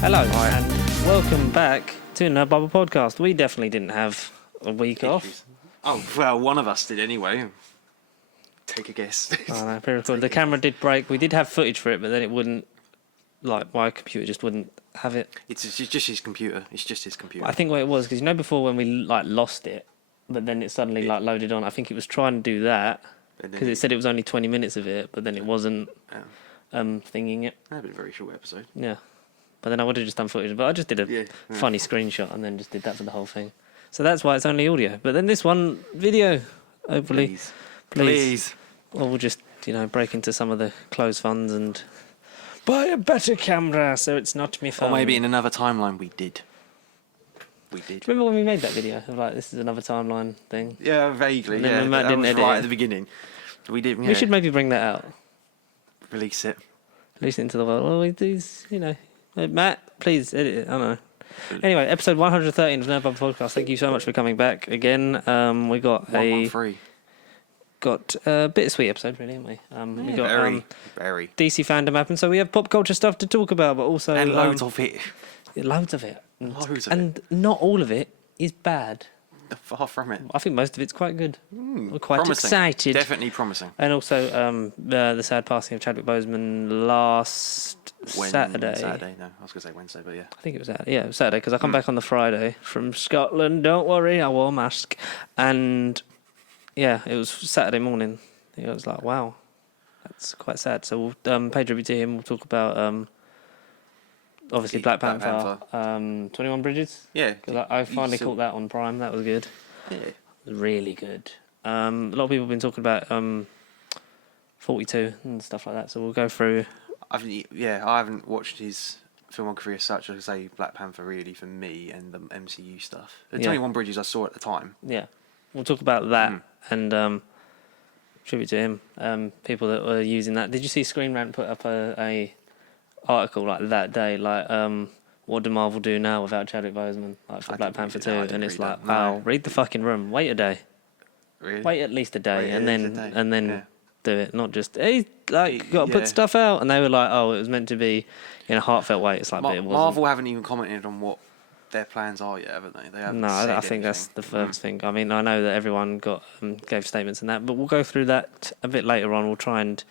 Hello, and welcome back to another Bubble Podcast. We definitely didn't have a week off. Oh, well, one of us did anyway. Take a guess. Oh, no, pre-recorded. The camera did break. We did have footage for it, but then it wouldn't, like, my computer just wouldn't have it. It's just his computer. It's just his computer. I think what it was, because you know before when we, like, lost it, but then it suddenly, like, loaded on, I think it was trying to do that, because it said it was only 20 minutes of it, but then it wasn't thinking it. That'd been a very short episode. Yeah. But then I would have just done footage, but I just did a funny screenshot and then just did that for the whole thing. So that's why it's only audio. But then this one, video, hopefully. Please. Or we'll just, break into some of the closed funds and buy a better camera so it's not me phone. Or maybe in another timeline we did. Remember when we made that video of like, this is another timeline thing? Yeah, vaguely. And then Matt that didn't was edit right it. at the beginning. We did. We should maybe bring that out. Release it. Release it into the world. Well, we do, Matt, please edit it. I don't know. Anyway, episode 113 of Nerd Bubble Podcast. Thank you so much for coming back again. We got 113. Got a bittersweet episode, really, haven't we? We got very DC Fandome happened, so we have pop culture stuff to talk about, but also and loads of it. Loads of it. And not all of it is bad. Far from it. I think most of it's quite good. We're quite promising. excited. Definitely promising. And also the sad passing of Chadwick Boseman last Saturday. Saturday, no. I was going to say Wednesday, but yeah. I think it was Saturday. Yeah, it was Saturday, because I come back on the Friday from Scotland. Don't worry, I wore a mask. And, yeah, it was Saturday morning. It was like, wow, that's quite sad. So we'll pay tribute to him. We'll talk about, obviously, Black Panther. 21 Bridges. Yeah. Because I finally caught that on Prime. That was good. Yeah. It was really good. A lot of people have been talking about 42 and stuff like that. So we'll go through... I haven't watched his filmography as such. I could say Black Panther really for me and the MCU stuff. The 21 Bridges I saw at the time. Yeah, we'll talk about that and tribute to him. People that were using that. Did you see Screen Rant put up a article like that day, like what do Marvel do now without Chadwick Boseman, like for Black Panther 2? And it's like, wow, read the fucking room. Wait a day. Really? Wait at least a day, and then. Do it, not just got to put stuff out, and they were like, oh, it was meant to be in a heartfelt way. It's like, but it wasn't. Marvel haven't even commented on what their plans are yet, haven't they? They haven't. No, I think that's the first thing. I mean, I know that everyone gave statements and that, but we'll go through that a bit later on. We'll try and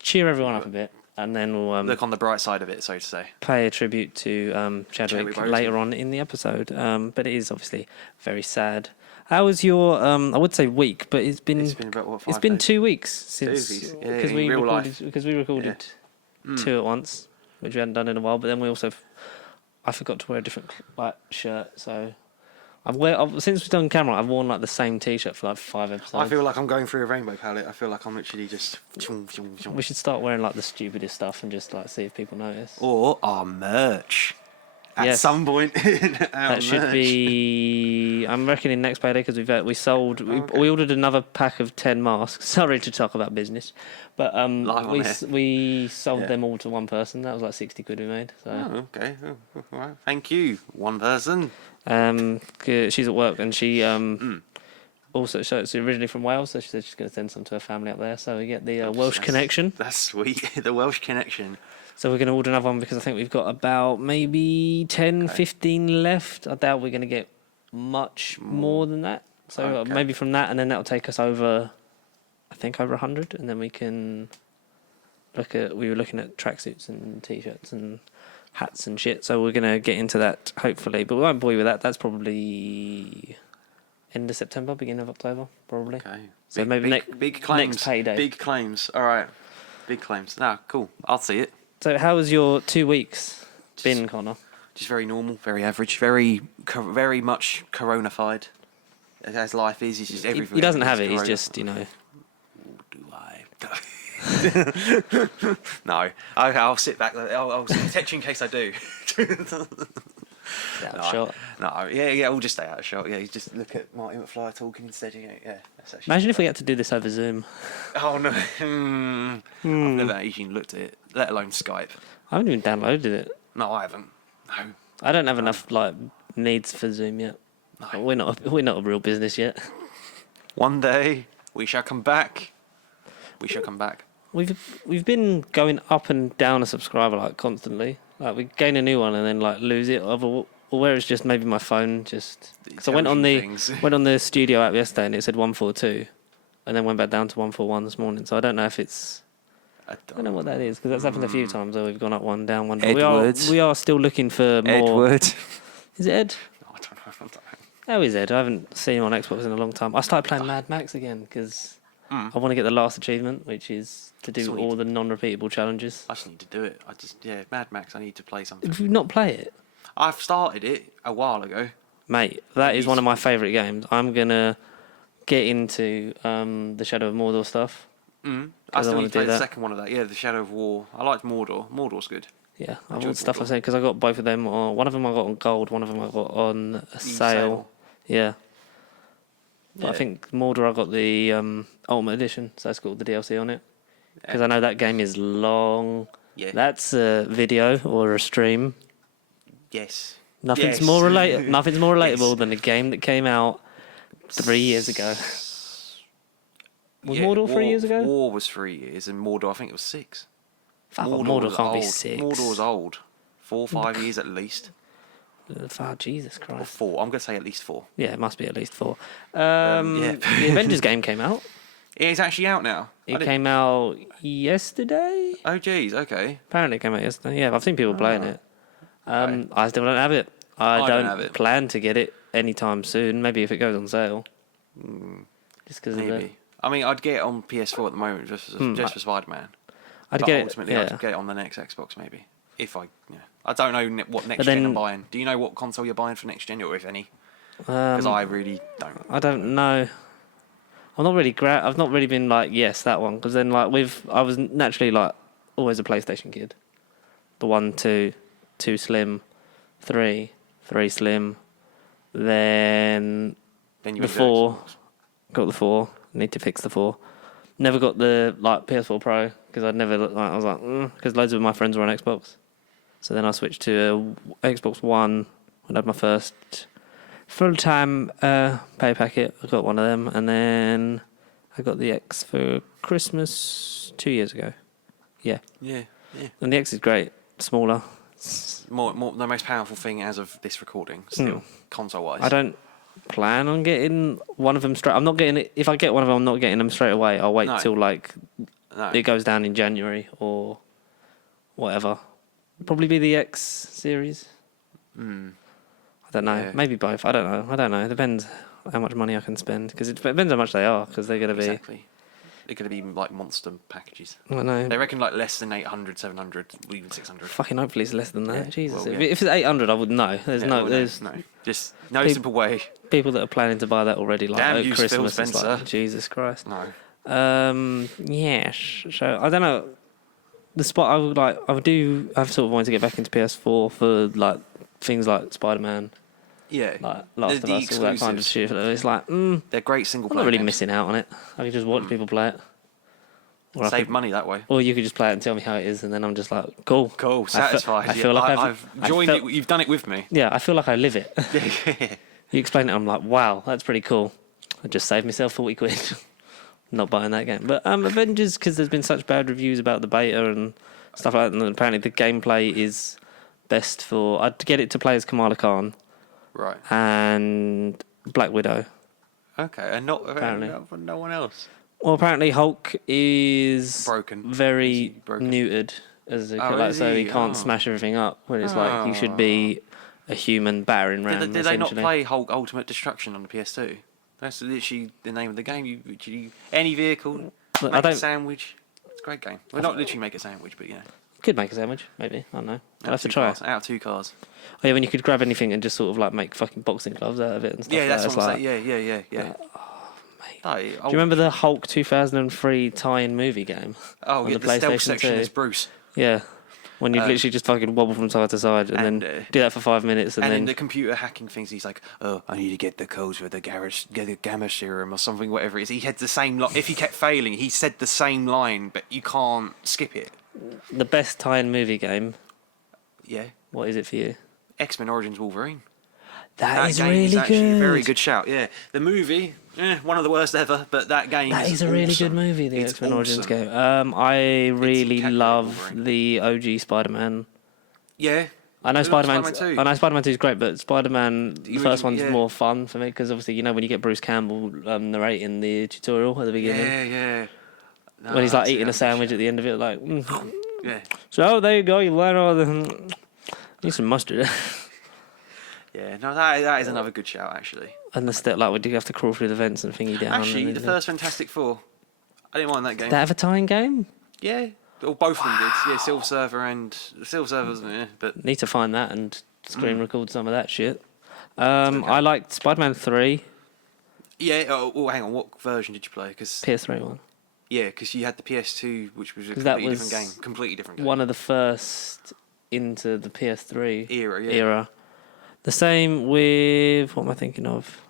cheer everyone up a bit, and then we'll look on the bright side of it, so to say. Pay a tribute to Chadwick later on in the episode. But it is obviously very sad. How was your, I would say week, but it's been about, what, 5 It's been days? 2 weeks since, because we recorded 2 at once, which we hadn't done in a while, but then I forgot to wear a different shirt, so since we've done camera, I've worn the same t-shirt for 5 episodes. I feel like I'm going through a rainbow palette. I feel like I'm literally just... We should start wearing the stupidest stuff and just see if people notice. Or our merch. At some point, that should be. I'm reckoning next payday, because we ordered another pack of 10 masks. Sorry to talk about business, but we sold them all to one person. That was like 60 quid we made. So. Oh, okay. Oh, all right. Thank you, one person. She's at work, and she also, so it's originally from Wales, so she said she's going to send some to her family up there. So we get the Welsh connection. That's sweet. The Welsh connection. So we're going to order another one, because I think we've got about maybe 10, 15 left. I doubt we're going to get much more than that. So maybe from that, and then that'll take us over 100. And then we can we were looking at tracksuits and T-shirts and hats and shit. So we're going to get into that, hopefully. But we won't bore you with that. That's probably end of September, beginning of October, probably. Okay. So maybe big claims. Next payday. Big claims. All right. Big claims. Nah, cool. I'll see it. So how was your 2 weeks been, Connor? Just very normal, very average, very much corona-fied. As life is, it's just everything. He doesn't have it, corona. he's just, Do I? No. I'll sit back. I'll text you in case I do. Out of shot. No, yeah, we'll just stay out of shot. Yeah, you just look at Marty McFly talking instead. Yeah, that's actually. Imagine if we had to do this over Zoom. Oh no, I've never even looked at it, let alone Skype. I haven't even downloaded it. No, I haven't. No. I don't have enough needs for Zoom yet. No. We're not a real business yet. One day we shall come back. We shall come back. We've been going up and down a subscriber constantly. Like we gain a new one and then like lose it, or where it's just maybe my phone just. Because I went on the studio app yesterday and it said 142, and then went back down to 141 this morning. So I don't know if it's. I don't know what that is because that's happened a few times where we've gone up one, down one. We are still looking for more. Edward. Is it Ed? No, I don't know. How is Ed? I haven't seen him on Xbox in a long time. I started playing Mad Max again because I want to get the last achievement, which is to do all the non-repeatable challenges. I just need to do it. Mad Max. I need to play something. Did you not play it? I've started it a while ago. Mate, that is one of my favourite games. I'm gonna get into the Shadow of Mordor stuff. I still need to play the second one of that. Yeah, the Shadow of War. I liked Mordor. Mordor's good. Yeah, I want stuff I said because I got both of them. One of them I got on gold. One of them I got on a sale. Yeah. But I think Mordor I got the Ultimate Edition, so that's got the DLC on it. Because I know that game is long. Yeah. That's a video or a stream. Yes. Nothing's more relatable than a game that came out 3 years ago. Was Mordor 3 years ago? War was 3 years, and Mordor I think it was 6. Mordor can't be 6. Mordor was old. 4 or 5 years at least. Jesus Christ. Or 4. I'm going to say at least 4. Yeah, it must be at least 4. The Avengers game came out. It's actually out now. It came out yesterday? Oh, jeez, okay. Apparently it came out yesterday. Yeah, I've seen people playing it. Okay. I still don't have it. I don't have it. plan to get it anytime soon. Maybe if it goes on sale. Just because of it. I mean, I'd get it on PS4 at the moment just for Spider-Man. Ultimately, I'd get it on the next Xbox maybe. I don't know what next gen I'm buying. Do you know what console you're buying for next gen, or if any? Because I really don't. I don't know. I'm not really I've not really been like yes that one because then like I was naturally like always a PlayStation kid. The 1, 2, 2 slim, 3, 3 slim, then the 4. Got the 4. Need to fix the 4. Never got the PS4 Pro because I'd never I was like because loads of my friends were on Xbox. So then I switched to Xbox One when I had my first full-time pay packet. I got one of them, and then I got the X for Christmas 2 years ago. Yeah. And the X is great, smaller. More the most powerful thing as of this recording, still console-wise. I don't plan on getting one of them straight. I'm not getting it. If I get one of them, I'm not getting them straight away. I'll wait till it goes down in January or whatever. Probably be the X series. I don't know. Yeah. Maybe both. I don't know. It depends how much money I can spend because it depends how much they are because they're going to be. Exactly. They're going to be like monster packages. I know. They reckon like less than 800, 700, even 600. Fucking hopefully it's less than that. Yeah. Jesus. Well, if it's 800, I would know. There's no. Just no simple way. People that are planning to buy that already, like damn you, Christmas, Phil Spencer. Like, Jesus Christ. No. Yeah. So I don't know. The spot I I've sort of wanted to get back into PS4 for like things like Spider-Man. Yeah. Like Last of Us, all that kind of shit. It's like they're great single player. I'm not really missing out on it. I could just watch people play it. Or save money that way. Or you could just play it and tell me how it is, and then I'm just like, cool, satisfied. I feel like I've joined it. You've done it with me. Yeah, I feel like I live it. You explain it, I'm like, wow, that's pretty cool. I just saved myself 40 quid. Not buying that game. But Avengers, because there's been such bad reviews about the beta and stuff like that, and apparently the gameplay is best for... I'd get it to play as Kamala Khan. Right. And Black Widow. Okay, and not apparently no one else. Well, apparently Hulk is broken. Very neutered as a so he can't smash everything up. When it's like he should be a human battering ram. Did they not play Hulk Ultimate Destruction on the PS2? That's literally the name of the game. Any vehicle, make a sandwich. It's a great game. Well, not literally make a sandwich, but could make a sandwich, maybe. I don't know. I'll have to try it. Out of 2 cars. Oh, yeah, when you could grab anything and just sort of like make fucking boxing gloves out of it and stuff. Yeah, that's what I'm saying. Yeah. Do you remember the Hulk 2003 tie-in movie game? Oh, yeah, the stealth section 2? is Bruce. Yeah. When you literally just fucking wobble from side to side and then do that for 5 minutes. And then in the computer hacking things, he's like, oh, I need to get the codes for the gamma serum or something, whatever it is. He had the same line. If he kept failing, he said the same line, but you can't skip it. The best tie-in movie game. Yeah. What is it for you? X-Men Origins Wolverine. That is game really is actually good. A very good shout. Yeah. The movie, one of the worst ever, but that game is a really awesome. good movie, the X-Men Origins game. I really love the OG Spider-Man. Yeah. I know Spider-Man 2. I know Spider-Man 2 is great, but Spider-Man, the first one's more fun for me because obviously, when you get Bruce Campbell narrating the tutorial at the beginning. Yeah. No, when he's like eating a sandwich at the end of it, like, yeah. So there you go, you learn all the. Need some mustard. Yeah, no, that is another good shout actually. And the step, like, we do have to crawl through the vents and thingy down. Actually, the first Fantastic Four, I didn't mind that game. Did that have a tie-in game? Yeah. Or both of them did. Yeah, Silver Surfer wasn't it? But need to find that and screen record some of that shit. Okay. I liked Spider-Man 3. Yeah. Oh, hang on. What version did you play? Cause PS3 one. Yeah, because you had the PS2, which was a completely different game. Completely different game. One of the first into the PS3 era. The same with what am I thinking of?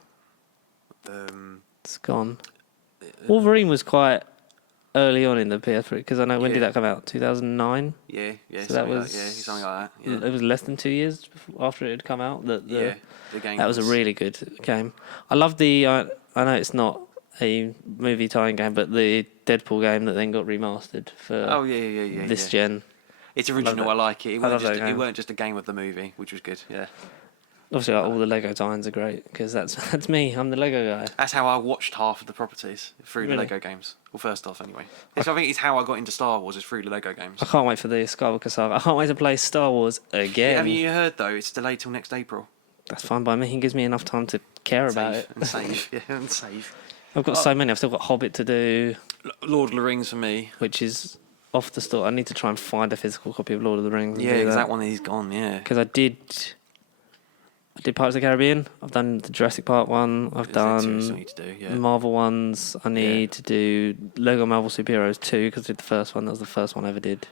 It's gone. Wolverine was quite early on in the PS3 because I know when did that come out? 2009. Yeah. So that was something like that. Yeah. It was less than 2 years after it had come out. The game. That was a really good game. I love the. I know it's not a movie tie-in game, but the Deadpool game that then got remastered for this gen. It's original. I like it. It weren't just a game of the movie, which was good. Yeah. Obviously, all the Lego tie-ins are great because that's me. I'm the Lego guy. That's how I watched half of the properties through the Lego games. Well, first off, anyway. I think it's how I got into Star Wars is through the Lego games. I can't wait for the Skywalker saga. I can't wait to play Star Wars again. Yeah, have you heard though? It's delayed till next April. That's fine by me. It gives me enough time to care about it. And save. Yeah, and save. I've got so many. I've still got Hobbit to do. Lord of the Rings for me, which is off the store. I need to try and find a physical copy of Lord of the Rings. Yeah, because that one is gone. Yeah, because I did Pirates of the Caribbean. I've done the Jurassic Park one. I've done the Marvel ones. I need to do Lego Marvel Superheroes 2 because I did the first one. That was the first one I ever did.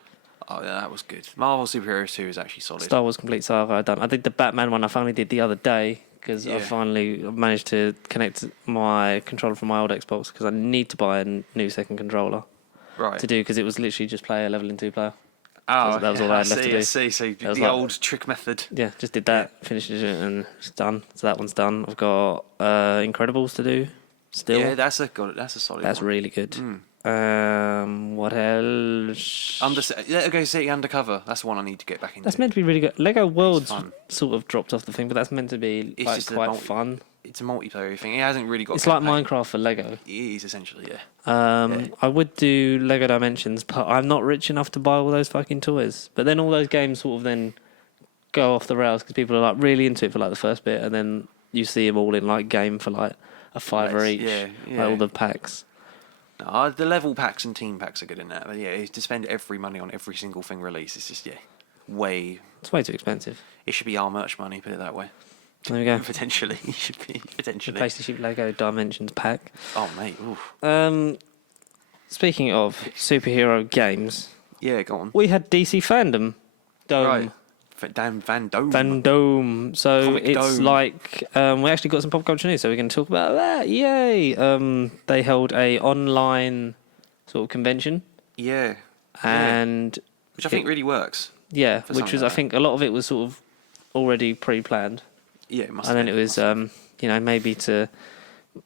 Oh yeah, that was good. Marvel Superheroes 2 is actually solid. Star Wars Complete Saga I did the Batman one I finally did the other day because I finally managed to connect my controller from my old Xbox because I need to buy a new second controller to do because it was literally just player level in 2-player. Oh, that was all I had left to do. So the old trick method. Yeah, just did that, finished it, and it's done. So that one's done. I've got Incredibles to do still. Yeah, that's a solid. That's one. really good. What else? Lego City Undercover. That's the one I need to get back into. That's meant to be really good. Lego Worlds sort of dropped off the thing, but that's meant to be quite fun. It's a multiplayer thing. It hasn't really got. It's like Minecraft for Lego. It is essentially, yeah. I would do Lego Dimensions, but I'm not rich enough to buy all those fucking toys. But then all those games sort of then go off the rails because people are like really into it for like the first bit, and then you see them all in like game for like a $5 each. Like all the packs. No, the level packs and team packs are good in that, but to spend every money on every single thing released is just way. It's way too expensive. It should be our merch money, put it that way. There we go. Potentially, it should be potentially. Replace the cheap Lego Dimensions pack. Oh mate, oof. Speaking of superhero games, go on. We had DC Fandome. Right. Fandome. Fandome. So Comic it's Dome. Like we actually got some pop culture news, so we can talk about that. Yay! They held a online sort of convention. Yeah. And which I think really works. Yeah, which was I think a lot of it was sort of already pre-planned. Yeah, it must. And then it was maybe to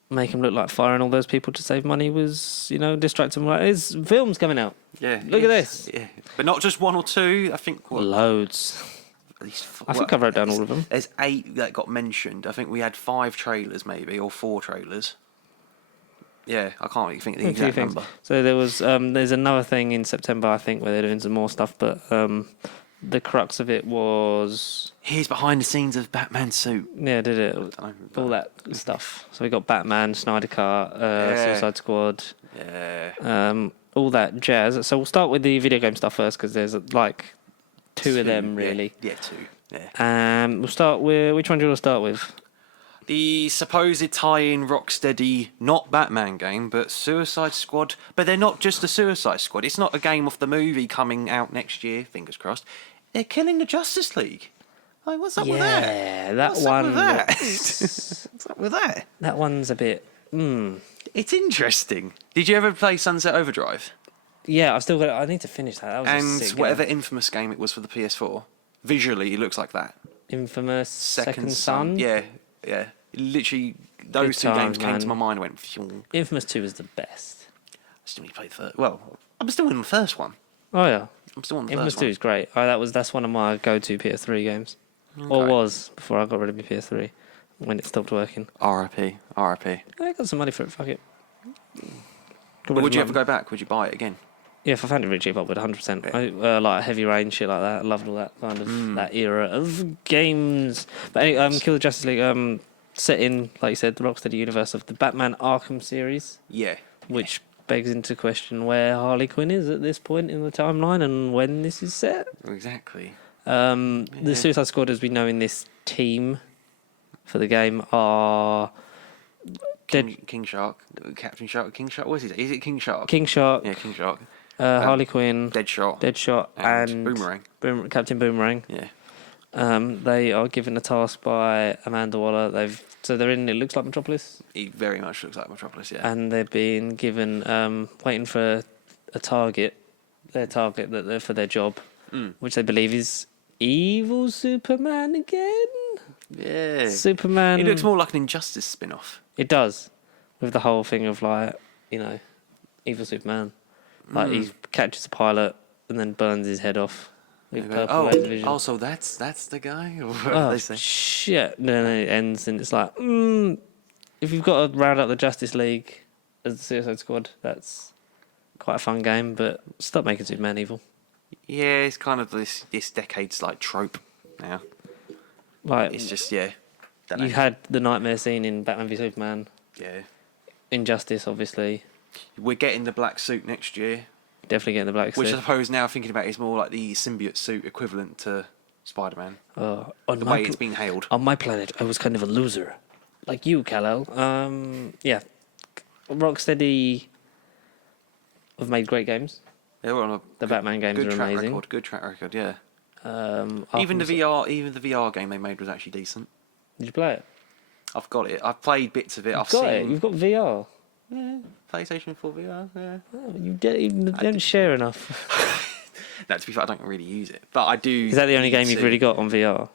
make them look like firing all those people to save money was distract them. Like, there's films coming out. Yeah. Look at this. Yeah, but not just one or two. I think loads. At least I think I wrote down all of them. There's 8 that got mentioned. I think we had 5 trailers maybe, or 4 trailers. Yeah, I can't really think of the exact number. So there was there's another thing in September I think where they're doing some more stuff, but the crux of it was here's behind the scenes of Batman's suit. Yeah, did it all that stuff. So we got Batman, Snyder Cut, Suicide Squad, all that jazz. So we'll start with the video game stuff first because there's like 2 of them really. Yeah, 2. Yeah. We'll start with which one do you want to start with? The supposed tie-in Rocksteady, not Batman game, but Suicide Squad. But they're not just the Suicide Squad. It's not a game off the movie coming out next year, fingers crossed. They're killing the Justice League. Like, what's up with that? Yeah, that what's one. Up with that? What's up with that? That one's a bit. It's interesting. Did you ever play Sunset Overdrive? Yeah, I've still got. I need to finish that. That was and a sick whatever game. Infamous game it was for the PS4, visually it looks like that. Infamous Second Son. Yeah. Literally, those two games came to my mind and went. Phew. Infamous 2 was the best. I still need to play the first. Well, I'm still in the first one. Oh yeah. I'm still on the Infamous first 2 one. is great. That's one of my go-to PS3 games. Okay. Or was, before I got rid of my PS3, when it stopped working. RIP. I got some money for it, fuck it. Would you ever go back? Would you buy it again? Yeah, if I found it really cheap, I would 100%. Yeah. Like Heavy Rain, shit like that. I loved all that kind of that era of games. But anyway, Kill the Justice League, set in, like you said, the Rocksteady universe of the Batman Arkham series. Yeah. Which begs into question where Harley Quinn is at this point in the timeline and when this is set. Exactly. The Suicide Squad, as we know in this team for the game, are King Shark, Captain Shark, King Shark. What is it? Is it King Shark? King Shark. Yeah, King Shark. Harley Quinn. Deadshot. And Boomerang. Captain Boomerang. Yeah. They are given a task by Amanda Waller. They're in. It looks like Metropolis. It very much looks like Metropolis. Yeah. And they're being given waiting for a target. Their target for their job, which they believe is evil Superman again. Yeah. Superman. It looks more like an Injustice spin-off. It does, with the whole thing of evil Superman. Like he catches a pilot and then burns his head off. With purple laser vision. So that's the guy? Or Oh, they say? shit. Then it ends and it's like, if you've got to round up the Justice League as the Suicide Squad, that's quite a fun game, but stop making Superman evil. Yeah, it's kind of this decade's like trope now. Like, it's just, you had the nightmare scene in Batman v Superman. Yeah. Injustice, obviously. We're getting the black suit next year. Definitely getting the black suit. Which I suppose now thinking about it is more like the symbiote suit equivalent to Spider-Man. The way it's been hailed. On my planet, I was kind of a loser. Like you, Kal-El. Yeah. Rocksteady have made great games. Yeah, we're on the Batman games are amazing. Good track record, yeah. Even the VR game they made was actually decent. Did you play it? I've got it. I've played bits of it. You've got VR. Yeah, PlayStation 4 VR. Yeah. Oh, you don't share enough. No, to be fair, I don't really use it, but I do. Is that the only game you've really got on VR?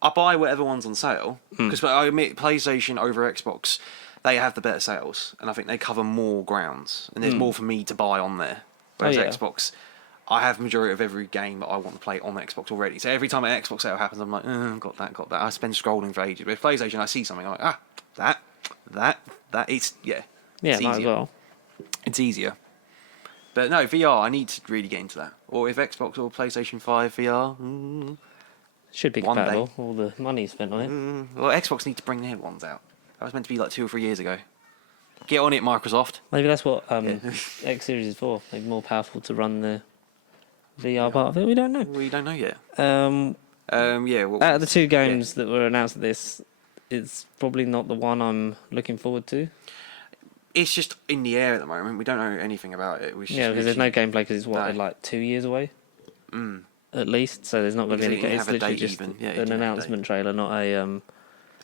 I buy whatever one's on sale because I admit PlayStation over Xbox, they have the better sales, and I think they cover more grounds, and there's more for me to buy on there. Whereas Xbox, I have majority of every game that I want to play on the Xbox already. So every time an Xbox sale happens, I'm like, got that. I spend scrolling for ages. With PlayStation, I see something, I'm like, that. It's might as well. It's easier. But no, VR, I need to really get into that. Or if Xbox or PlayStation 5 VR, should be compatible. All the money spent on it. Well, Xbox need to bring their ones out. That was meant to be like 2 or 3 years ago. Get on it, Microsoft. Maybe that's what X Series is for. Maybe more powerful to run the VR part of it. We don't know. We don't know yet. Out of the 2 games that were announced at this, it's probably not the one I'm looking forward to. It's just in the air at the moment. We don't know anything about it. Because there's no gameplay because it's like 2 years away, at least. So there's not going to be any. It's literally just an announcement trailer, not a.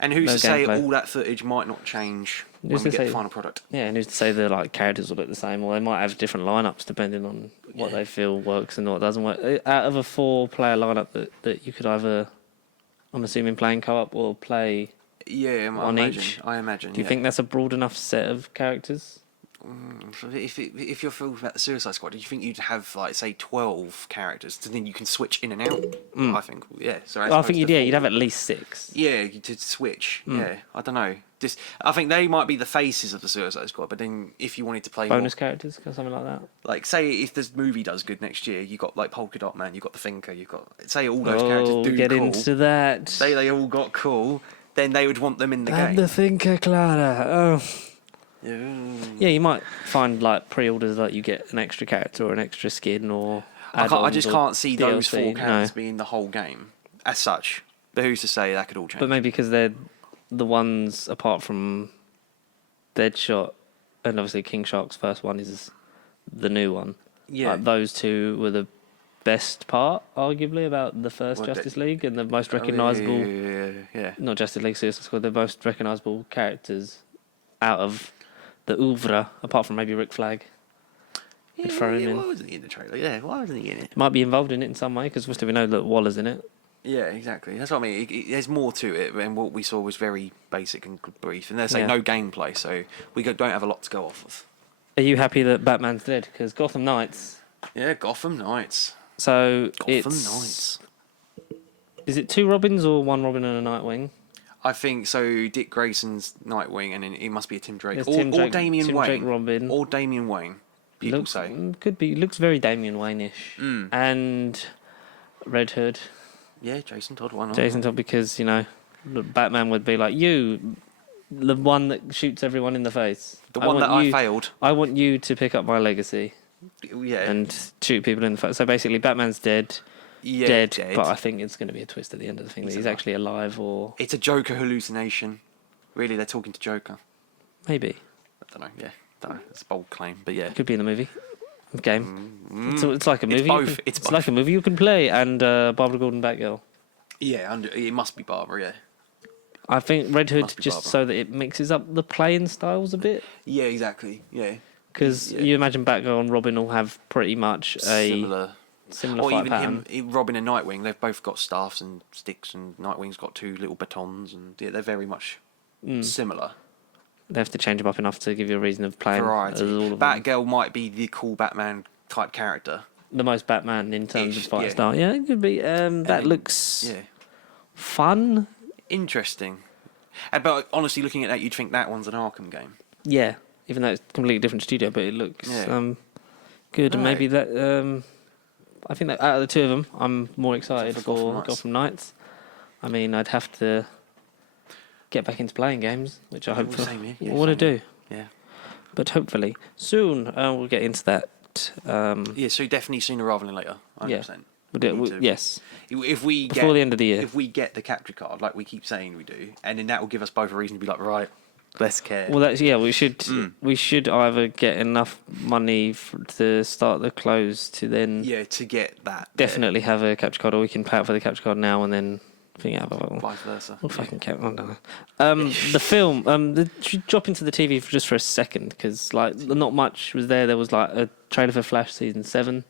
And who's to say all that footage might not change when we get the final product? Yeah, and who's to say the characters will look the same, or they might have different lineups depending on what they feel works and what doesn't work. Out of a 4-player lineup that you could either, I'm assuming, play in co-op or play. Yeah, I imagine. Do you think that's a broad enough set of characters? If you're talking about the Suicide Squad, do you think you'd have, like, say, 12 characters, so then you can switch in and out? I think, yeah. So I think you'd have at least 6. Yeah, to switch. Yeah, I don't know. I think they might be the faces of the Suicide Squad, but then if you wanted to play bonus characters or something like that, like say if this movie does good next year, you got like Polka Dot Man, you got the Thinker, you got say all those characters do get cool. Into that. Say they all got cool, then they would want them in the game. And the Thinker, Clara. Yeah, you might find like pre-orders like you get an extra character or an extra skin or. I just can't see DLC. Those 4 characters being the whole game as such. But who's to say that could all change? But maybe because they're the ones apart from Deadshot, and obviously King Shark's first one is the new one. Yeah, like those 2 were the best part, arguably, about the first Justice League and the most recognisable. Yeah. Not Justice League, Suicide Squad. The most recognisable characters out of the oeuvre, apart from maybe Rick Flag. Why wasn't he in the trailer? Yeah, why wasn't he in it? Might be involved in it in some way because we know that Waller's in it. Yeah, exactly. That's what I mean. There's more to it, and what we saw was very basic and brief. And there's no gameplay, so we don't have a lot to go off of. Are you happy that Batman's dead? Because Gotham Knights. Yeah, Gotham Knights. So Gotham Knights. Is it 2 Robins or 1 Robin and a Nightwing? I think so. Dick Grayson's Nightwing, and then it must be a Tim Drake. Or Damian Wayne. Drake Robin. Or Damian Wayne, people say. Could be. Looks very Damian Wayne-ish. And Red Hood. Yeah, Jason Todd, why not? Jason Todd, because, Batman would be like, you, the one that shoots everyone in the face. The one that I failed. I want you to pick up my legacy. Yeah. And shoot people in the face. So basically, Batman's dead. Yeah, dead, but I think it's going to be a twist at the end of the thing that he's actually alive, or... It's a Joker hallucination. Really, they're talking to Joker. Maybe. I don't know, yeah. It's a bold claim, but yeah. Could be in the movie. Game. It's like a movie. It's both. Like a movie you can play, and Barbara Gordon Batgirl. Yeah, it must be Barbara, yeah. I think Red Hood, just so that it mixes up the playing styles a bit. Yeah, exactly, yeah. Because you imagine Batgirl and Robin will have pretty much a... Similar or even pattern. Robin and Nightwing, they've both got staffs and sticks, and Nightwing's got 2 little batons, and they're very much similar. They have to change them up enough to give you a reason of playing. Variety. Batgirl might be the cool Batman type character. The most Batman in terms of fight style. Yeah, it could be. That looks fun. Interesting. But honestly, looking at that, you'd think that one's an Arkham game. Yeah, even though it's a completely different studio, but it looks good. And maybe that... I think that out of the 2 of them, I'm more excited for Gotham Knights. I mean, I'd have to get back into playing games, which I hope I want to do. Yeah. But hopefully soon we'll get into that. So definitely sooner rather than later. 100%. Yeah. Yes. If we before the end of the year, if we get the capture card, like we keep saying we do, and then that will give us both a reason to be like, right, let's care. Well, we should either get enough money to start the close to then to get that definitely have a capture card, or we can pay out for the capture card now and then think out about vice versa. Well, fucking count. I don't know. The film, drop into the TV just for a second, because not much was there. There was a trailer for Flash season 7.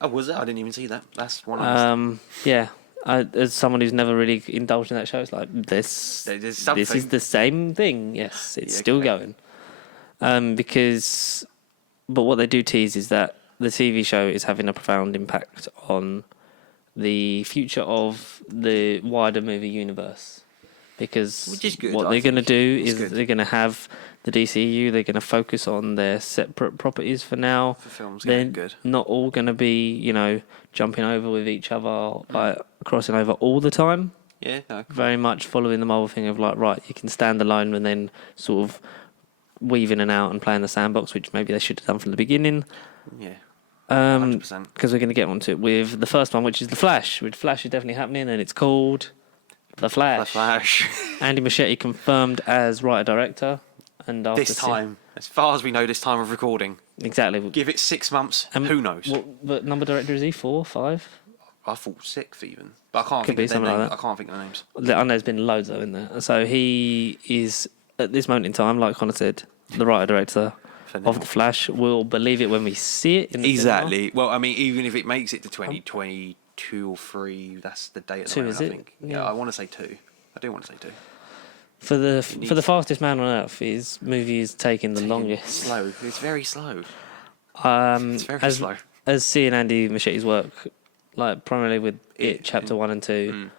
Oh, was it? I didn't even see that. That's one. Yeah. As someone who's never really indulged in that show, it's like this is the same thing. Yes, it's still going. But what they do tease is that the TV show is having a profound impact on the future of the wider movie universe. Because which is good, what they're going to do is they're going to have the DCU, they're going to focus on their separate properties for now. For films, they're good. Not all going to be, jumping over with each other, crossing over all the time. Yeah, no. Very much following the Marvel thing of you can stand alone and then sort of weave in and out and play in the sandbox, which maybe they should have done from the beginning. Yeah. 100%. Because we're going to get onto it with the first one, which is The Flash. Which Flash is definitely happening, and it's called The Flash. The Flash. Andy Muschietti confirmed as writer-director. And after this time, as far as we know, this time of recording. Exactly. Give it 6 months. Who knows? What number director is he? 4, 5? I thought 6 even, but I can't think of their names. I can't think of the names. I know there's been loads though in there. So he is at this moment in time, like Connor said, the writer-director of The Flash. We'll believe it when we see it. In the cinema. Well, I mean, even if it makes it to 2022 or 3, that's the date at the moment. I think. Yeah, I want to say 2. I do want to say 2. For the fastest man on earth, his movie is taking the longest. Slow. It's very slow. It's very slow. As seeing Andy Muschietti's work, primarily with It Chapter 1 and 2,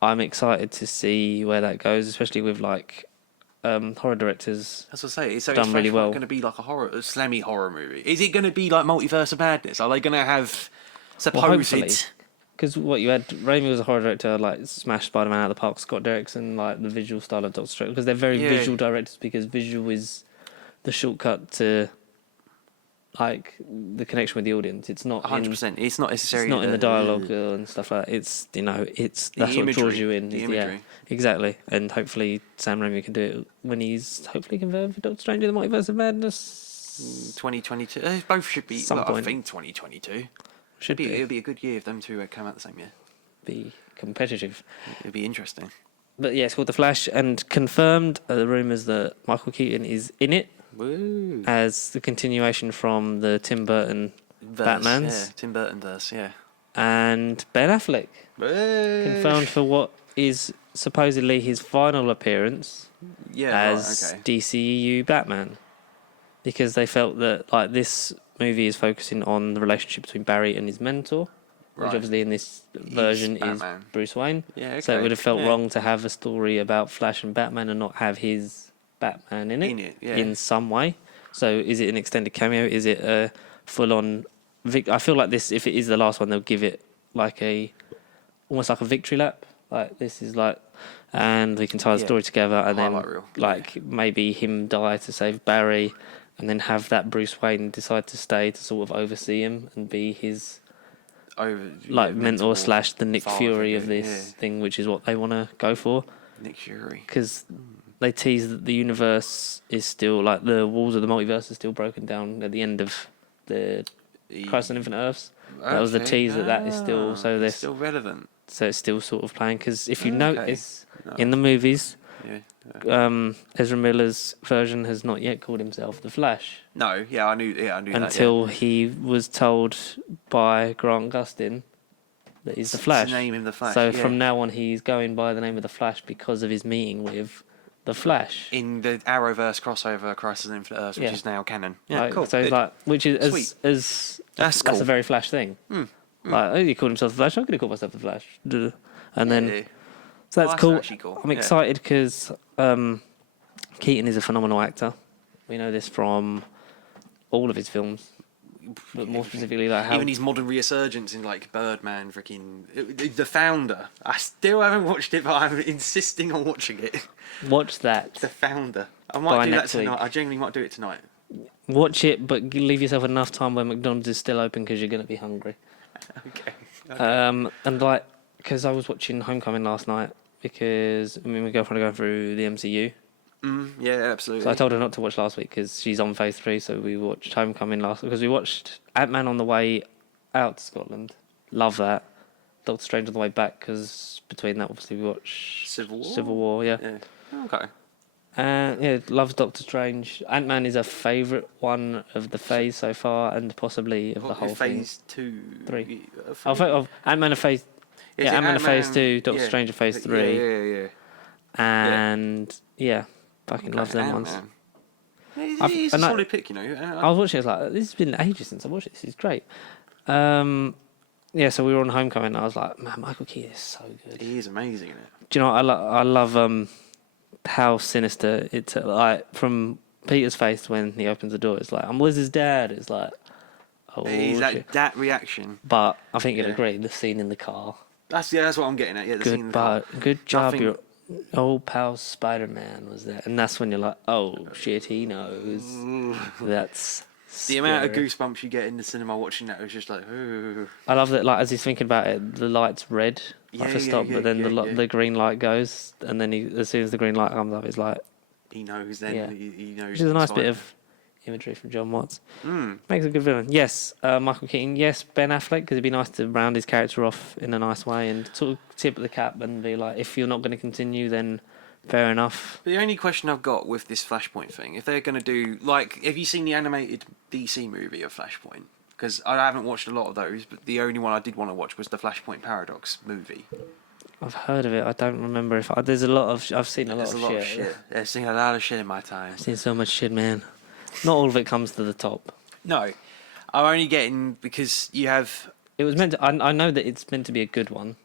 I'm excited to see where that goes, especially with horror directors. That's what I say. It's done really well. Going to be a slammy horror movie. Is it going to be like Multiverse of Madness? Are they going to have supposed? Because you had, Raimi was a horror director, smashed Spider-Man out of the park. Scott Derrickson, the visual style of Doctor Strange, because they're very visual directors. Because visual is the shortcut to the connection with the audience. It's not 100%. It's not necessarily. It's not in the dialogue and stuff like that. It's that's what draws you in. The imagery. Exactly. And hopefully Sam Raimi can do it when he's hopefully confirmed for Doctor Strange in the Multiverse of Madness. 2022. Both should be. I think 2022. It'll be a good year if them two come out the same year. Be competitive. It'll be interesting. But yeah, it's called The Flash, and confirmed the rumours that Michael Keaton is in it. Woo. As the continuation from the Tim Burton Batmans. Yeah, Tim Burton verse, yeah. And Ben Affleck. Confirmed for what is supposedly his final appearance as DCEU Batman. Because they felt that this movie is focusing on the relationship between Barry and his mentor. which obviously in this version is Bruce Wayne. Yeah, okay. So it would have felt wrong to have a story about Flash and Batman and not have his Batman in it, in some way. So is it an extended cameo? Is it a full-on... I feel like this, if it is the last one, they'll give it like almost like a victory lap. Like, this is like... And we can tie the story together, and then maybe him die to save Barry, and then have that Bruce Wayne decide to stay to sort of oversee him and be his mentor / the Nick Fury of this thing, which is what they want to go for. Nick Fury. Because they tease that the universe is still, like, the walls of the multiverse are still broken down at the end of the Crisis on Infinite Earths. That was the tease that is still... So they're still relevant. So it's still sort of playing, because if you notice in the movies, Ezra Miller's version has not yet called himself the Flash. No, I knew that until he was told by Grant Gustin that he's the Flash. To name him the Flash. So from now on, he's going by the name of the Flash because of his meeting with the Flash in the Arrowverse crossover, Crisis on Infinite Earths, which is now canon. Yeah, cool. So which is that's cool. That's a very Flash thing. Like, he called himself the Flash. I'm going to call myself the Flash. And then, so that's cool. Cool. I'm excited because Keaton is a phenomenal actor. We know this from all of his films, but more specifically, like how even his modern resurgence in like Birdman, freaking The Founder. I still haven't watched it, but I'm insisting on watching it. Watch that. The Founder. I might do that tonight. I genuinely might do it tonight. Watch it, but leave yourself enough time when McDonald's is still open because you're going to be hungry. Okay. And like, because I was watching Homecoming last night because me and my girlfriend are going through the MCU. Yeah, absolutely. So I told her not to watch last week because she's on phase 3. So we watched Homecoming last week because we watched Ant-Man on the way out to Scotland. Love that. Doctor Strange on the way back because between that, obviously, we watched Civil War. Yeah. Okay. Loves Doctor Strange. Ant-Man is a favourite one of the phase so far, and possibly of the whole phase thing. Phase 2, 3. Ant-Man of phase. Ant-Man of phase 2. Doctor Strange of phase 3. Yeah. And fucking love them ones. He's a solid pick, you know. I was watching it, like, this has been ages since I watched it. This is great. So we were on Homecoming, and I was like, man, Michael Keaton is so good. He is amazing in it. Do you know what I love? How sinister it's like from Peter's face when he opens the door. It's like, I'm with his dad. It's like, oh, he's that reaction. But I think you'd agree, the scene in the car. That's what I'm getting at. Yeah, the scene in the car. Good job, your old pal Spider-Man was there, and that's when you're like, oh shit, he knows. That's the amount of goosebumps you get in the cinema watching that was just like, ooh. I love that. Like, as he's thinking about it, the light's red. But then the green light goes, and then as soon as the green light comes up, it's like he knows. Then he knows. Which is a nice bit of imagery from John Watts. Makes a good villain. Yes, Michael Keaton. Yes, Ben Affleck, because it'd be nice to round his character off in a nice way and sort of tip the cap and be like, if you're not going to continue, then fair enough. The only question I've got with this Flashpoint thing, if they're going to do, like, have you seen the animated DC movie of Flashpoint? Because I haven't watched a lot of those, but the only one I did want to watch was the Flashpoint Paradox movie. I've heard of it. I don't remember if there's a lot of. I've seen a lot of shit. I've seen a lot of shit in my time. I've seen so much shit, man. Not all of it comes to the top. No, I'm only getting because you have. It was meant to. I know that it's meant to be a good one.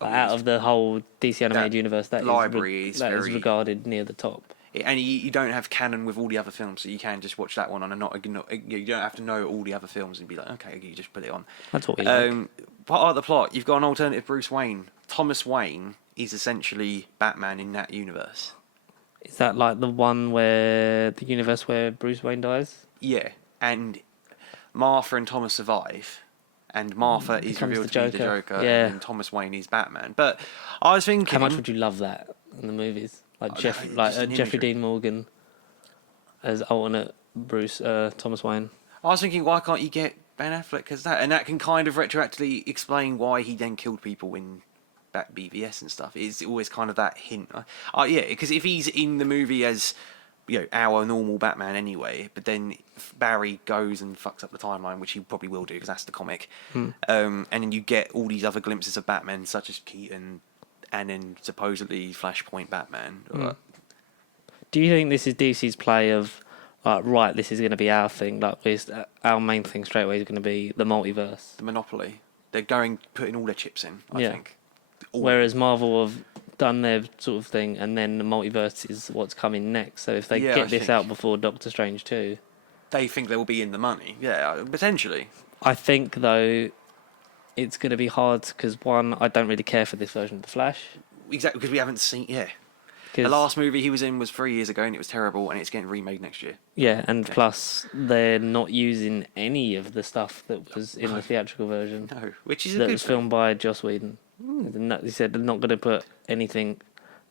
Out of the whole DC animated universe, that is regarded near the top. And you don't have canon with all the other films, so you can just watch that one on you don't have to know all the other films and be like, okay, you just put it on. That's what we like. Part of the plot, you've got an alternative Bruce Wayne. Thomas Wayne is essentially Batman in that universe. Is that like the one where the universe where Bruce Wayne dies? Yeah, and Martha and Thomas survive. And Martha is revealed to be the Joker, and Thomas Wayne is Batman. But I was thinking, how much would you love that in the movies? Like Jeffrey Dean Morgan as alternate Thomas Wayne. I was thinking, why can't you get Ben Affleck as that? And that can kind of retroactively explain why he then killed people in BVS and stuff. It's always kind of that hint. Because if he's in the movie as our normal Batman anyway, but then Barry goes and fucks up the timeline, which he probably will do because that's the comic. And then you get all these other glimpses of Batman, such as Keaton, and then supposedly Flashpoint Batman. Do you think this is DC's play of, this is going to be our thing? Like, our main thing straight away is going to be the multiverse. The monopoly. They're putting all their chips in, I think. Whereas Marvel have done their sort of thing, and then the multiverse is what's coming next. So if they get this out before Doctor Strange 2... They think they will be in the money. Yeah, potentially. I think, though, it's going to be hard because, one, I don't really care for this version of The Flash. Exactly, because we haven't seen... Yeah. The last movie he was in was 3 years ago, and it was terrible, and it's getting remade next year. Yeah, and plus, they're not using any of the stuff that was in the theatrical version. No, which is that was filmed by Joss Whedon. He said they're not going to put anything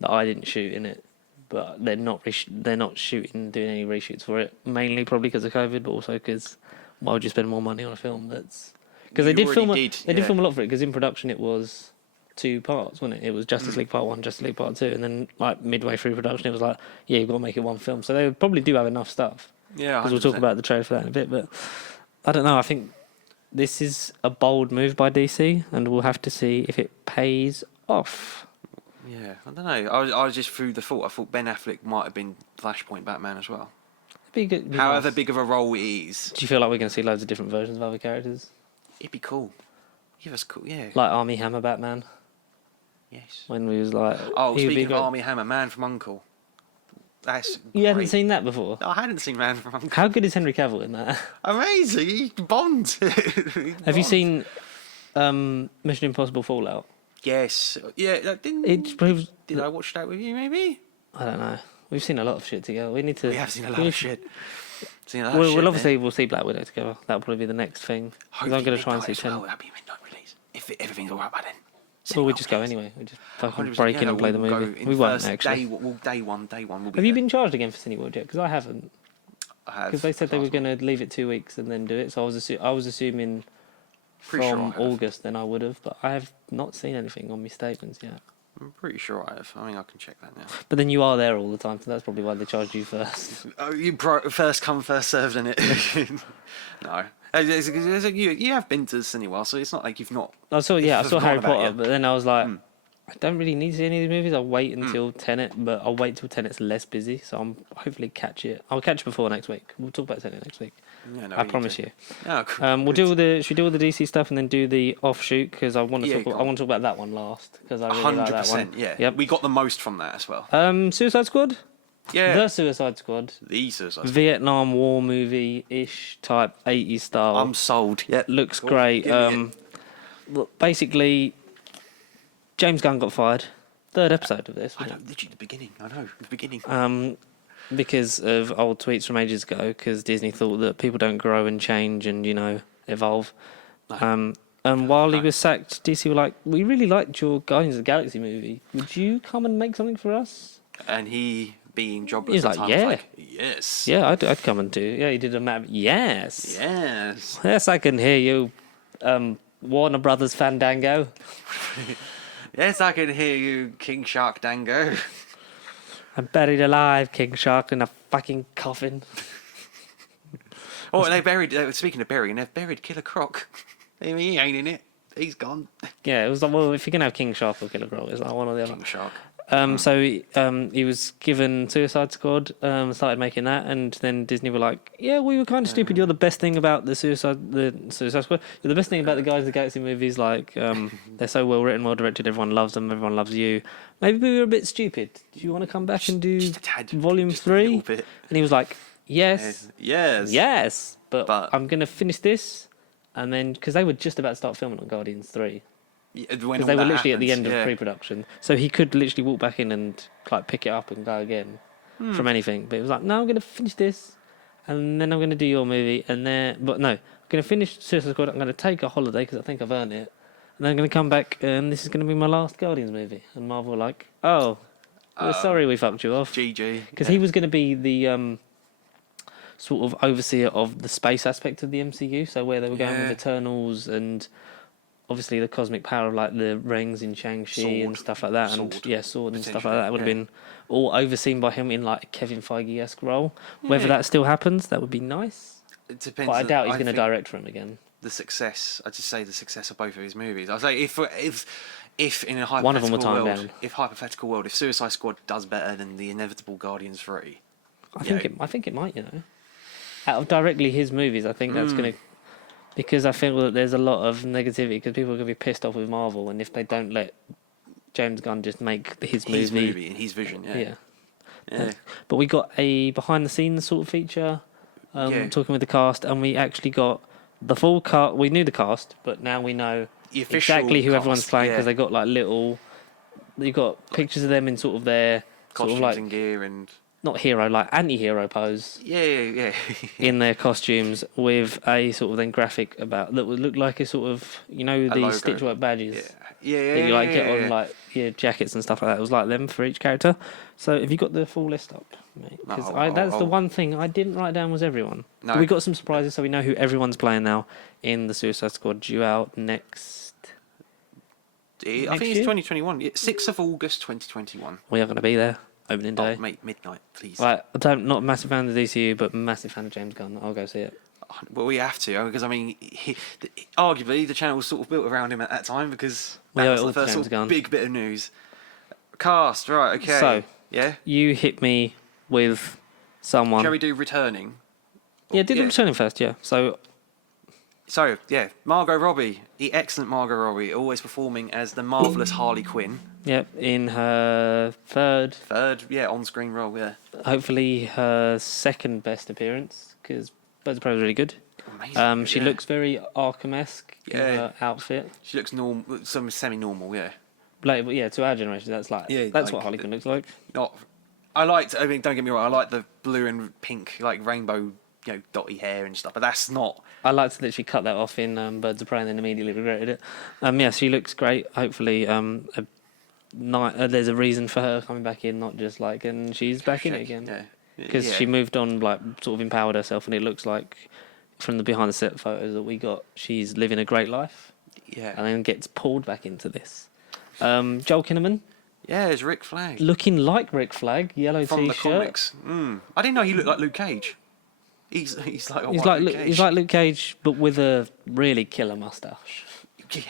that I didn't shoot in it, but they're not doing any reshoots for it. Mainly probably because of COVID, but also because why would you spend more money on a film that's... Because they did film a lot for it, because in production it was 2 parts, wasn't it? It was Justice League Part 1, Justice League Part 2, and then like midway through production it was like, yeah, you've got to make it one film. So they probably do have enough stuff. Yeah, because we'll talk about the trailer for that in a bit, but I don't know, I think this is a bold move by DC, and we'll have to see if it pays off. Yeah, I don't know. I was just through the thought. I thought Ben Affleck might have been Flashpoint Batman as well. It'd be However nice. big of a role it is. Do you feel like we're going to see loads of different versions of other characters? It'd be cool. Give us cool, yeah. Like Armie Hammer Batman. Yes. When we was like... Oh, speaking of Armie Hammer, Man from U.N.C.L.E. That's You great. hadn't seen that before? No, I hadn't seen Man from U.N.C.L.E. How good is Henry Cavill in that? Amazing. He's Bond. Have you seen Mission Impossible Fallout? Yes. Yeah, did I watch that with you, maybe? I don't know. We've seen a lot of shit together. We have seen a lot of shit. We'll see Black Widow together. That'll probably be the next thing. Hopefully I'm going to try and see Tenet. That'll be midnight release. If everything's alright by then. Well, we just go anyway. We just fucking break in and play the movie. We won't, actually. Day one will be Have you been charged again for Cineworld yet? Because I haven't. I have. Because they said they were going to leave it 2 weeks and then do it. So I was assuming from August then I would have. But I have not seen anything on my statements yet. I'm pretty sure I have. I mean, I can check that now. But then you are there all the time, so that's probably why they charged you first. Oh, you first come, first served, in it. No. You have been to Cineworld, so it's not like you've not... I saw Harry Potter, but then I was like, I don't really need to see any of these movies. I'll wait until Tenet, but I'll wait till Tenet's less busy, so I'll hopefully catch it. I'll catch it before next week. We'll talk about Tenet next week. Yeah, no, I promise you. Oh, cool. Should we do all the DC stuff and then do the offshoot? Because I want to talk about that one last, because I really like that one. 100%, yeah. Yep. We got the most from that as well. Suicide Squad? Yeah. The Suicide Squad. Vietnam War movie-ish type 80s style. I'm sold. Yeah. Looks great. Basically, James Gunn got fired. Third episode of this. Literally the beginning. Because of old tweets from ages ago, because Disney thought that people don't grow and change and, evolve. No. While he was sacked, DC were like, we really liked your Guardians of the Galaxy movie. Would you come and make something for us? And he, being jobless, he was like, yeah. Yes. Yeah, I'd come and do. Yeah, he did a map. Yes. Yes. Yes, I can hear you, Warner Brothers Fandango. Yes, I can hear you, King Shark Dango. I'm buried alive, King Shark, in a fucking coffin. Oh, speaking of burying, they've buried Killer Croc. I mean, he ain't in it. He's gone. Yeah, it was like, well, if you're going to have King Shark or Killer Croc, it's like one or the other. King Shark. So he was given Suicide Squad, started making that, and then Disney were like, yeah, we were kind of stupid. You're the best thing about the Suicide Squad. You're the best thing about the Guardians of the Galaxy movies. Like, they're so well written, well directed, everyone loves them, everyone loves you. Maybe we were a bit stupid. Do you want to come back and do Volume 3? And he was like, yes. But I'm going to finish this. And then, because they were just about to start filming on Guardians 3. Because they were literally at the end of pre-production. So he could literally walk back in and like pick it up and go again from anything. But it was like, no, I'm going to finish this. And then I'm going to do your movie. But no, I'm going to finish Suicide Squad. I'm going to take a holiday because I think I've earned it. And then I'm going to come back and this is going to be my last Guardians movie. And Marvel were like, oh, we're sorry we fucked you off. GG. Because he was going to be the sort of overseer of the space aspect of the MCU. So where they were going with Eternals and obviously the cosmic power of like the rings in Shang-Chi and stuff like that. Sword and stuff like that would have been all overseen by him in like a Kevin Feige-esque role. Whether that still happens, that would be nice. It depends. But I doubt he's going to direct for him again. The success of both of his movies. I say if in a hypothetical one of them will time world, down. if Suicide Squad does better than the inevitable Guardians 3, I think it might. Out of directly his movies, I think that's going to Because I feel that there's a lot of negativity because people are going to be pissed off with Marvel, and if they don't let James Gunn just make his movie and his vision, yeah. But we got a behind the scenes sort of feature, talking with the cast, and we actually got the full cast. We knew the cast, but now we know exactly who everyone's playing because they got like little. You got pictures of them in sort of their costumes sort of and gear and. Not hero, like anti-hero pose. Yeah. In their costumes with a sort of then graphic about that would look like a sort of the stitch work badges. Yeah. That you get on like your jackets and stuff like that. It was like them for each character. So have you got the full list up, mate? Because that's the one thing I didn't write down was everyone. No. But we got some surprises, so we know who everyone's playing now in the Suicide Squad due out next. I think it's 2021. 6th of August 2021. We are going to be there. Opening day. Oh, mate, midnight, please. Right, not a massive fan of the DCU, but massive fan of James Gunn. I'll go see it. Well, we have to, because, I mean, arguably, the channel was sort of built around him at that time, because that was the first sort of big bit of news. Cast, right, okay. So, yeah? You hit me with someone. Shall we do returning? Yeah, do the returning first, yeah. So, yeah, Margot Robbie, the excellent Margot Robbie, always performing as the marvellous Harley Quinn. Yep, in her third, on-screen role, yeah. Hopefully her second best appearance, because Birds of Prey was really good. Amazing. She looks very Arkham-esque in her outfit. She looks normal, some semi-normal, yeah. Like, to our generation, that's what Harley Quinn looks like. I mean, don't get me wrong, I like the blue and pink, like rainbow, dotty hair and stuff, but that's not. I liked to literally cut that off in Birds of Prey and then immediately regretted it. She looks great. Hopefully, there's a reason for her coming back in, not just and she's back in it again. Because she moved on, sort of empowered herself, and it looks like from the behind the set photos that we got, she's living a great life. Yeah. And then gets pulled back into this. Joel Kinnaman. Yeah, it's Rick Flag. Looking like Rick Flag, yellow from t-shirt. From the comics. I didn't know he looked like Luke Cage. He's like Luke Cage. He's like Luke Cage, but with a really killer mustache. Yeah.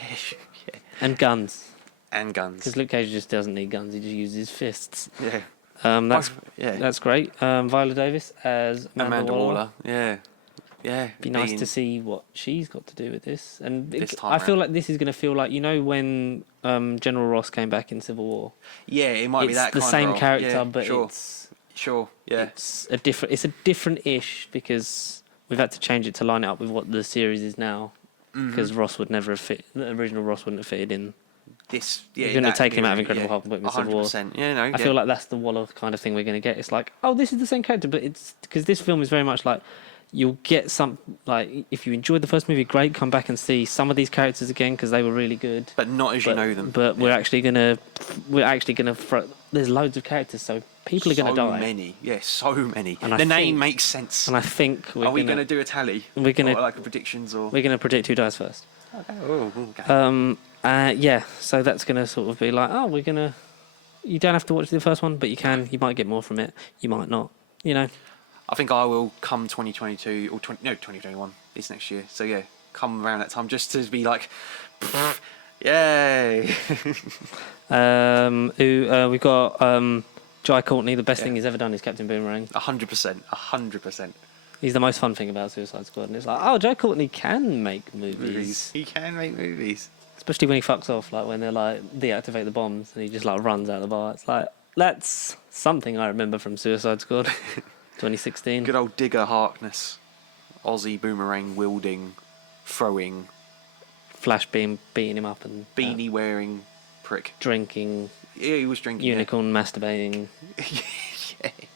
And guns. Because Luke Cage just doesn't need guns; he just uses his fists. Yeah. That's great. Viola Davis as Amanda Waller. Yeah. Be nice to see what she's got to do with this. And I feel like this is going to feel like when General Ross came back in Civil War. Yeah, it might be that kind of It's the same character, but it's a different-ish because we've had to change it to line it up with what the series is now. Because Ross would never have fit. The original Ross wouldn't have fitted in. This, you're going to take him out of Incredible Hulk and put him in Civil War. 100%. Yeah, I feel like that's the Waller kind of thing we're going to get. It's like, this is the same character, but it's because this film is very much like you'll get some if you enjoyed the first movie, great. Come back and see some of these characters again because they were really good, but not as you know them. But we're actually gonna there's loads of characters, so people are gonna die. So many. And the name makes sense. And I think are we gonna do a tally? We're gonna like a predictions or we're gonna predict who dies first. Okay. So that's gonna sort of be like, we're gonna. You don't have to watch the first one, but you can. You might get more from it. You might not. I think I will come 2022 or 2021. It's next year. So yeah, come around that time just to be like, yay. We've got Jai Courtney. The best thing he's ever done is Captain Boomerang. 100%. He's the most fun thing about Suicide Squad, and it's like, Jai Courtney can make movies. He can make movies. Especially when he fucks off, like when they're like deactivate the bombs and he just like runs out of the bar. It's like that's something I remember from Suicide Squad. 2016. Good old Digger Harkness. Aussie boomerang wielding, throwing. Flash beam beating him up and... Beanie wearing prick. Drinking. Yeah, he was drinking. Unicorn masturbating.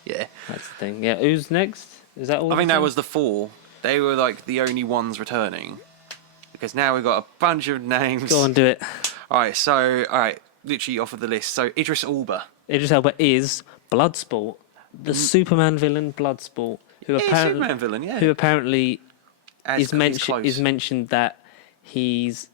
yeah. That's the thing. Yeah, who's next? Is that all? I think that was the 4. They were like the only ones returning. Because now we've got a bunch of names. Go on, do it. Alright, literally off of the list. So Idris Elba. Idris Elba is Bloodsport. The Superman villain, Bloodsport, who apparently is mentioned that he's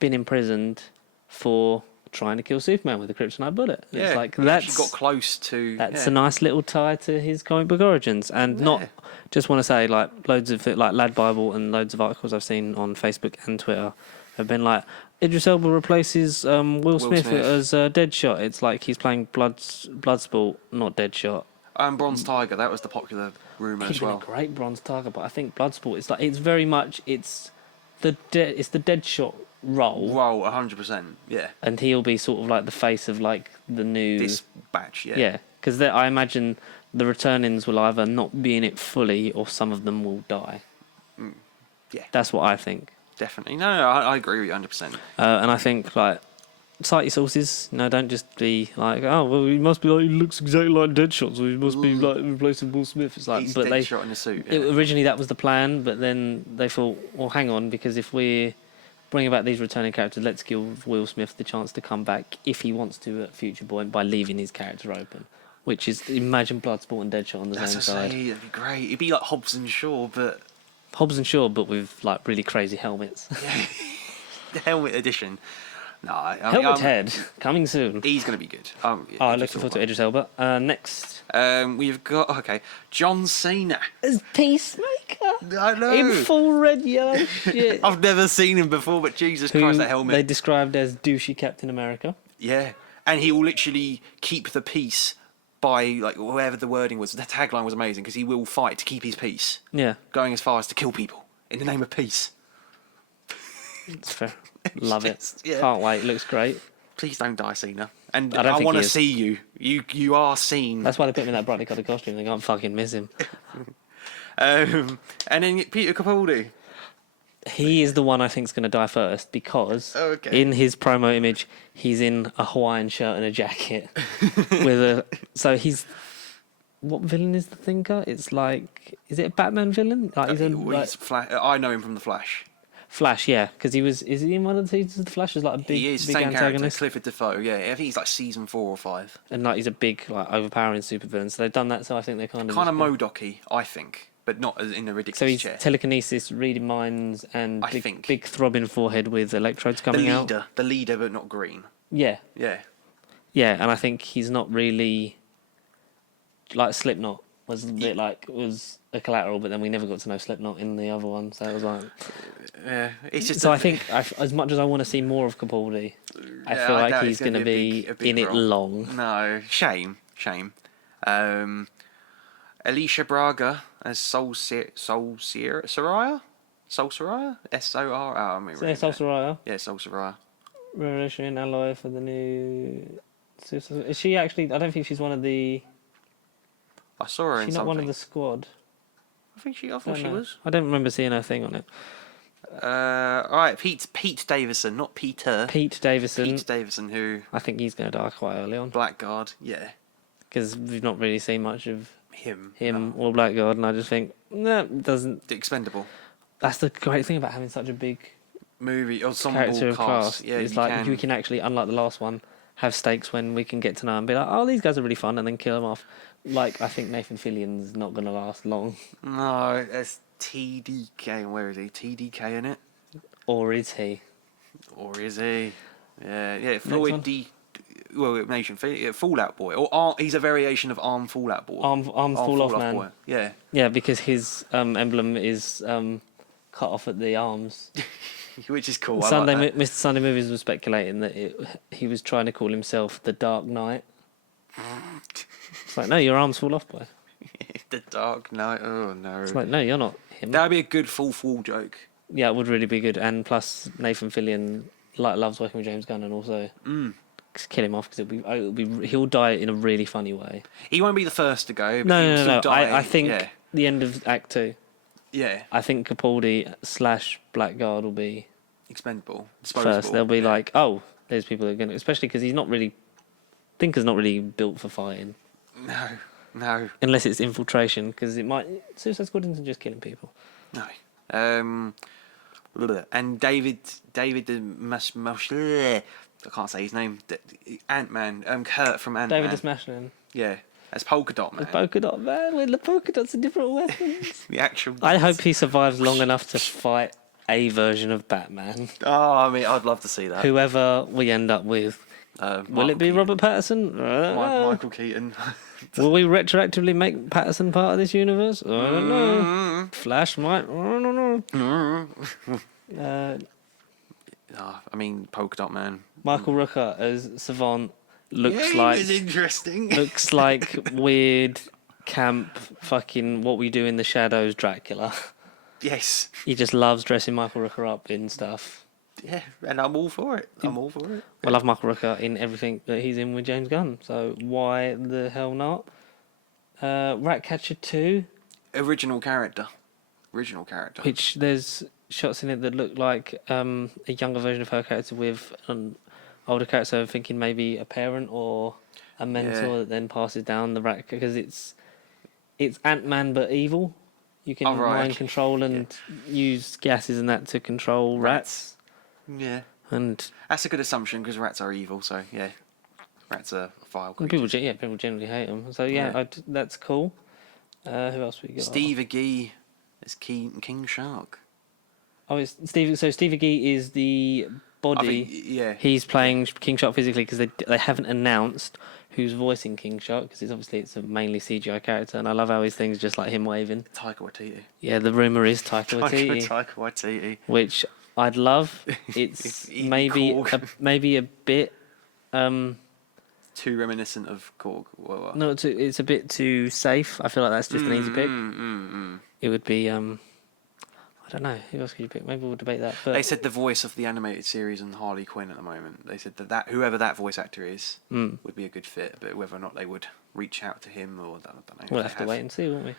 been imprisoned for trying to kill Superman with a kryptonite bullet. Yeah, it's like that's got close to. That's a nice little tie to his comic book origins, and not just want to say loads of Lad Bible and loads of articles I've seen on Facebook and Twitter have been like Idris Elba replaces Will Smith as Deadshot. It's like he's playing Bloodsport, not Deadshot. Bronze Tiger, that was the popular rumour as well. He's a great Bronze Tiger, but I think Bloodsport is it's very much it's the Deadshot role. 100%. Yeah. And he'll be sort of like the face of like the new this batch. Yeah. Yeah, because I imagine the return-ins will either not be in it fully or some of them will die. Yeah. That's what I think. Definitely. No, I agree with you 100%. And I think, like, cite your sources. Don't just be like, oh, well, he must be like, he looks exactly like Deadshot, so he must be like replacing Will Smith. It's like, he's but Deadshot in a suit. Yeah. Originally that was the plan, but then they thought, well, hang on, because if we're bringing back these returning characters, let's give Will Smith the chance to come back if he wants to at future point by leaving his character open. Which is, imagine Bloodsport and Deadshot on the same side. That'd be great. It'd be like Hobbs and Shaw, but but with like really crazy helmets. Yeah. The helmet edition. No, Helmet Head coming soon. He's going to be good. Looking forward to Idris Elba. Next, we've got John Cena as Peacemaker. I know, in full red yellow shit. I've never seen him before, but Jesus Christ, that helmet. They described as douchey Captain America. Yeah, and he will literally keep the peace by like whatever the wording was. The tagline was amazing because he will fight to keep his peace. Yeah, going as far as to kill people in the name of peace. It's fair. Love it. Yeah. Can't wait. Looks great. Please don't die, Cena. And I want to see you. You are seen. That's why they put him in that brightly coloured costume. They can't fucking miss him. And then Peter Capaldi. He is the one I think is going to die first because in his promo image, he's in a Hawaiian shirt and a jacket So he's. What villain is the Thinker? It's like, is it a Batman villain? Like I know him from The Flash. Flash, yeah, because is he in one of the seasons of The Flash as like a big, he is big same antagonist? Character, Clifford Defoe, yeah. I think he's like season 4 or 5. And like he's a big, like overpowering supervillain. So they've done that. So I think they're kind of MODOK-y, I think, but not as in a ridiculous chair. So he's telekinesis, reading minds, and big throbbing forehead with electrodes coming out. The leader, but not green. Yeah. Yeah. Yeah, and I think he's not really like Slipknot was a bit was a collateral, but then we never got to know Slipknot in the other one, so it was like. Yeah, it's just. So I think, as much as I want to see more of Capaldi, I feel like he's going to be in it long. No, shame. Alicia Braga as Soul Soraya? Soul Soraya? S-O-R? Oh, I mean, Soul Soraya? Yeah, Soul Soraya. Revolution alloy for the new. Is she actually? I don't think she's one of the. I saw her in something. She's not one of the squad. I thought she was. I don't remember seeing her thing on it. Alright, Pete Davison, not Peter. Pete Davison, who... I think he's going to die quite early on. Blackguard, yeah. Because we've not really seen much of him or Blackguard, and I just think, it doesn't... Expendable. That's the great thing about having such a big... movie, ensemble cast. Yeah, it's like you can actually, unlike the last one, have stakes when we can get to know and be like, oh, these guys are really fun, and then kill them off. Like, I think Nathan Fillion's not going to last long. No, it's TDK. Where is he? TDK in it? Or is he? Yeah. Floyd D. Well, Fallout Boy. Or he's a variation of Arm Fallout Boy. Arm Fall Off Man. Boy. Yeah. Yeah, because his emblem is cut off at the arms. Which is cool. Mr. Sunday Movies was speculating that he was trying to call himself the Dark Knight. It's like, no, your arms fall off, boy. The Dark Knight. Oh no. It's like, no, you're not him. That'd be a good fourth wall joke. Yeah, it would really be good. And plus, Nathan Fillion loves working with James Gunn, and also kill him off because he'll die in a really funny way. He won't be the first to go. But No. I think the end of Act 2. Yeah. I think Capaldi / Blackguard will be expendable. First, they'll be like, oh, there's people that are going to, especially because Thinker's not really built for fighting. No. Unless it's infiltration, because Suicide Squad isn't just killing people. No. And David I can't say his name. Ant-Man. Kurt from Ant-Man. David Desmashlin. Yeah. As Polka Dot Man. As Polka Dot Man. When the polka dots are different weapons. The actual. I hope he survives long enough to fight a version of Batman. Oh, I mean, I'd love to see that. Whoever we end up with. Will it be Keaton. Robert Pattinson? Michael Keaton. Will we retroactively make Pattinson part of this universe? I don't know. Flash might. I don't know. I mean, Polka Dot Man. Michael Rooker as Savant looks like. It's interesting. Looks like weird, camp, fucking What We Do in the Shadows Dracula. Yes. He just loves dressing Michael Rooker up in stuff. Yeah, and I'm all for it. I love Michael Rooker in everything that he's in with James Gunn, so why the hell not? Ratcatcher 2. Original character. Which there's shots in it that look like a younger version of her character with an older character. I'm thinking maybe a parent or a mentor that then passes down the rat, because it's Ant-Man but evil. You can mind control and use gases and that to control rats. Yeah. And that's a good assumption because rats are evil, so yeah. Rats are vile creatures. People generally hate them. So that's cool. Who else we got? Steve Agee is King Shark. Oh, it's Steve. So Steve Agee is the body. He's playing King Shark physically because they haven't announced who's voicing King Shark, because it's a mainly CGI character, and I love how his thing's just like him waving. Taika Waititi. Yeah, the rumour is Taika Waititi. Taika Waititi. Which I'd love. It's maybe a bit too reminiscent of Korg. No, it's a bit too safe. I feel like that's just an easy pick. It would be I don't know. Who else could you pick? Maybe we'll debate that. But they said the voice of the animated series and Harley Quinn at the moment. They said that whoever that voice actor is would be a good fit, but whether or not they would reach out to him or I don't know. We'll have to wait and see, won't we?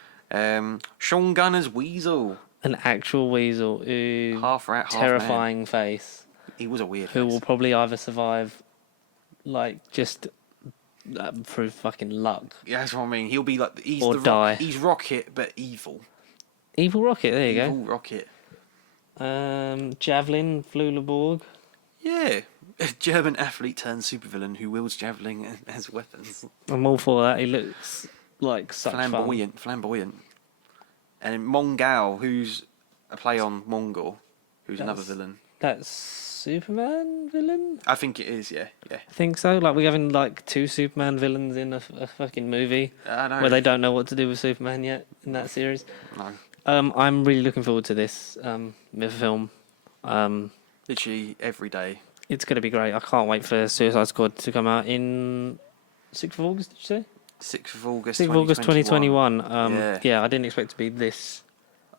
Sean Gunner's Weasel. An actual weasel who half rat, half terrifying man. face. He was a weird who face. will probably either survive, like just through fucking luck. Yeah, that's what I mean. He'll be like die. He's Rocket, but evil. Evil Rocket. There you go. Evil Rocket. Javelin, Flulaborg. Yeah, a German athlete turned supervillain who wields javelin as weapons. I'm all for that. He looks like such flamboyant. And Mongal, who's a play on Mongol, who's another villain. That's Superman villain? I think it is, yeah. I think so. Like, we're having like 2 Superman villains in a fucking movie. I know. Where they don't know what to do with Superman yet in that series. No. I'm really looking forward to this film. Literally every day. It's going to be great. I can't wait for Suicide Squad to come out in 6th of August, did you say? 6th of August, 6th of August 2021. Yeah, I didn't expect it to be this.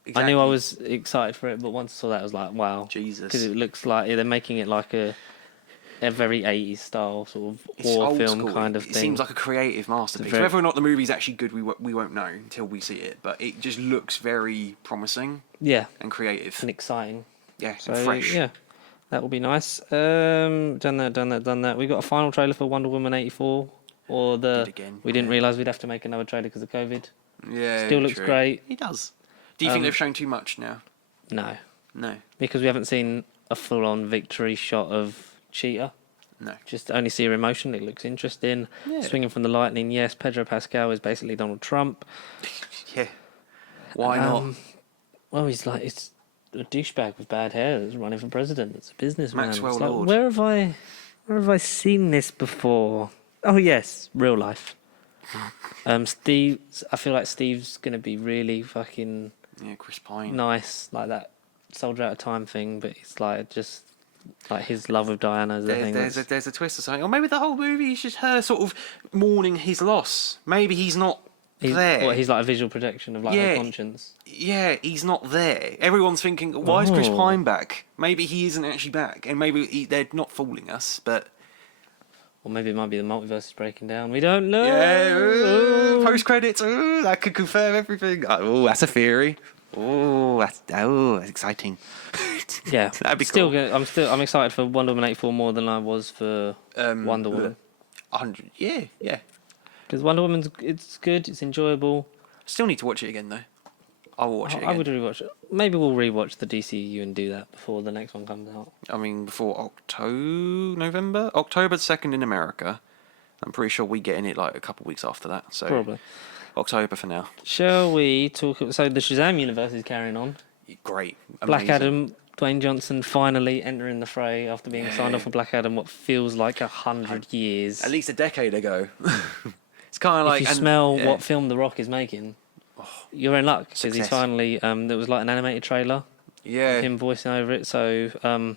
Exactly. I knew I was excited for it, but once I saw that, I was like, wow. Jesus. Because it looks like they're making it like a very 80s style sort of war film school. kind of thing. It seems like a creative masterpiece. Whether or not the movie's actually good, we won't know until we see it. But it just looks very promising. Yeah. And creative. And exciting. Yeah, and fresh. Yeah, that will be nice. Done that. We got a final trailer for Wonder Woman 84. We didn't realise we'd have to make another trailer because of COVID. Yeah, still looks great. It does. Do you think they've shown too much now? No. No. Because we haven't seen a full-on victory shot of Cheetah. No. Just only see her emotion. It looks interesting. Yeah. Swinging from the lightning. Yes, Pedro Pascal is basically Donald Trump. Yeah. Why not? Well, it's a douchebag with bad hair that's running for president. It's a businessman. Maxwell like, Lord. Where have I seen this before? Oh yes, real life. I feel like Steve's gonna be really fucking Chris Pine. Nice, like that Soldier Out of Time thing, but it's like just like his love of Diana is the thing. There's a twist or something, or maybe the whole movie is just her sort of mourning his loss. Maybe he's not there. He's like a visual projection of like her conscience. Yeah, he's not there. Everyone's thinking, why is Chris Pine back? Maybe he isn't actually back, and maybe they're not fooling us, but. Or maybe it might be the multiverse is breaking down. We don't know. Yeah, post credits. That could confirm everything. Oh, that's a theory. That's exciting. Yeah, that'd be cool. I'm excited for Wonder Woman 84 more than I was for Wonder Woman. 100. Yeah. Because Wonder Woman's it's good. It's enjoyable. Still need to watch it again though. I will watch it again. I would rewatch it. Maybe we'll rewatch the DCU and do that before the next one comes out. I mean, before November? October 2nd in America. I'm pretty sure we get in it like a couple of weeks after that. So probably. October for now. Shall we talk... So the Shazam universe is carrying on. Great. Amazing. Black Adam, Dwayne Johnson finally entering the fray after being signed off for Black Adam what feels like 100 years. At least a decade ago. It's kind of like... If you smell what film The Rock is making... You're in luck because he's finally. There was like an animated trailer. Yeah. Of him voicing over it. So, for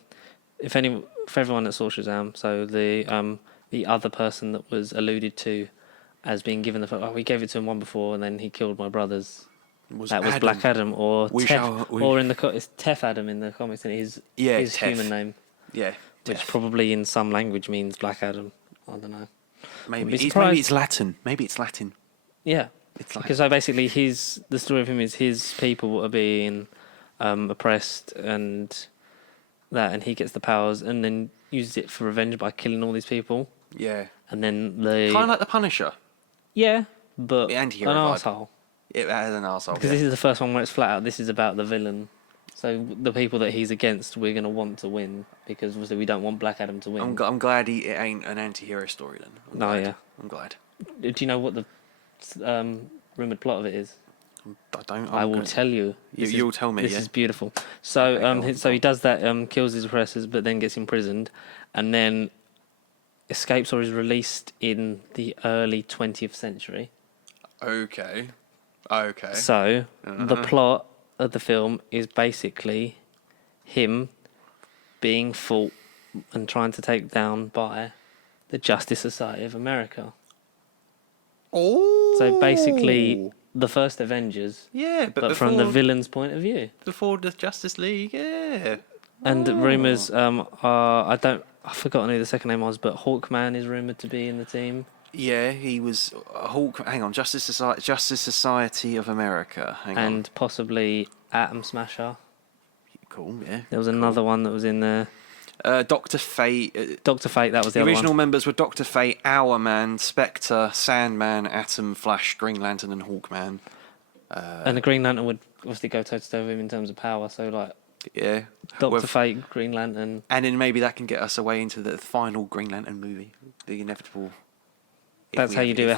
everyone that saw Shazam, so the other person that was alluded to as being given we gave it to him one before, and then he killed my brothers. that was Black Adam, or or in the it's Tef Adam in the comics, and his human name. Yeah, which probably in some language means Black Adam. I don't know. Maybe it's Latin. Yeah, because so basically the story of him is his people are being oppressed and he gets the powers and then uses it for revenge by killing all these people. Yeah, and then they kind of like the Punisher. Yeah, but an arsehole. It has an arsehole. Because this is the first one where it's flat out. This is about the villain. So the people that he's against, we're going to want to win because obviously we don't want Black Adam to win. I'm glad it ain't an anti-hero story then. I'm glad. Do you know what the rumoured plot of it is? I don't. I will tell you. You'll tell me. This is beautiful. So so he does that, kills his oppressors, but then gets imprisoned, and then escapes or is released in the early 20th century. Okay. So the plot of the film is basically him being fought and trying to take down by the Justice Society of America. Oh. So basically the first Avengers. Yeah, but from the villain's point of view. Before the Justice League, yeah. And rumours are I've forgotten who the second name was, but Hawkman is rumoured to be in the team. Yeah, he was Hang on, Justice Society of America. And possibly Atom Smasher. Cool, yeah. There was another one that was in there. Dr. Fate. Dr. Fate, that was the other one. The original members were Dr. Fate, Hourman, Spectre, Sandman, Atom, Flash, Green Lantern, and Hawkman. And the Green Lantern would obviously go toe-to-toe with him in terms of power, so like... Yeah. Dr. Fate, Green Lantern... And then maybe that can get us away into the final Green Lantern movie. The inevitable... That's how you do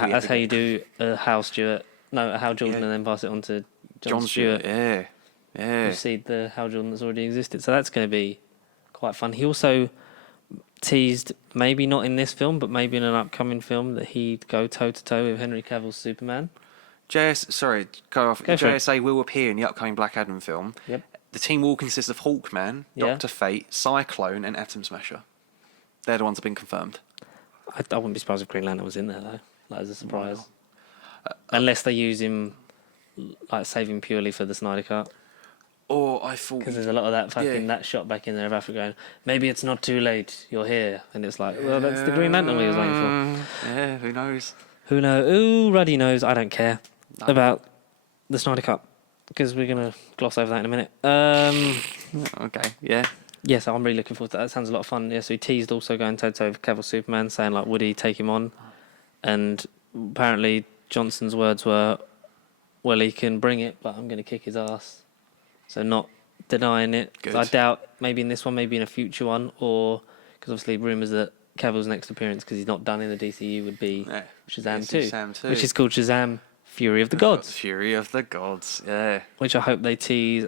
a Hal Stewart. No, a Hal Jordan, and then pass it on to John Stewart. Yeah. You see the Hal Jordan that's already existed. So that's going to be quite fun. He also teased, maybe not in this film, but maybe in an upcoming film, that he'd go toe-to-toe with Henry Cavill's Superman. JSA will appear in the upcoming Black Adam film. Yep. The team will consist of Hawkman, Dr. Fate, Cyclone, and Atom Smasher. They're the ones that have been confirmed. I wouldn't be surprised if Green Lantern was in there, though. Like, as a surprise. Unless they use him, like, save him purely for the Snyder Cut. Or I thought... Because there's a lot of that that shot back in there of Africa going, maybe it's not too late, you're here. And it's like, well, that's the Green Lantern we was waiting for. Yeah, who knows? Who knows? Ooh, Ruddy knows. I don't care about the Snyder Cut. Because we're going to gloss over that in a minute. Okay, yeah. Yeah, so I'm really looking forward to that. That sounds a lot of fun. Yeah, so he teased also going toe-to-toe with Cavill Superman, saying, like, would he take him on? And apparently Johnson's words were, well, he can bring it, but I'm going to kick his ass. So not denying it. Good. I doubt, maybe in this one, maybe in a future one, or... Because obviously rumours that Cavill's next appearance, because he's not done in the DCU, would be Shazam 2. Which is called Shazam Fury of the Gods. Fury of the Gods, yeah. Which I hope they tease...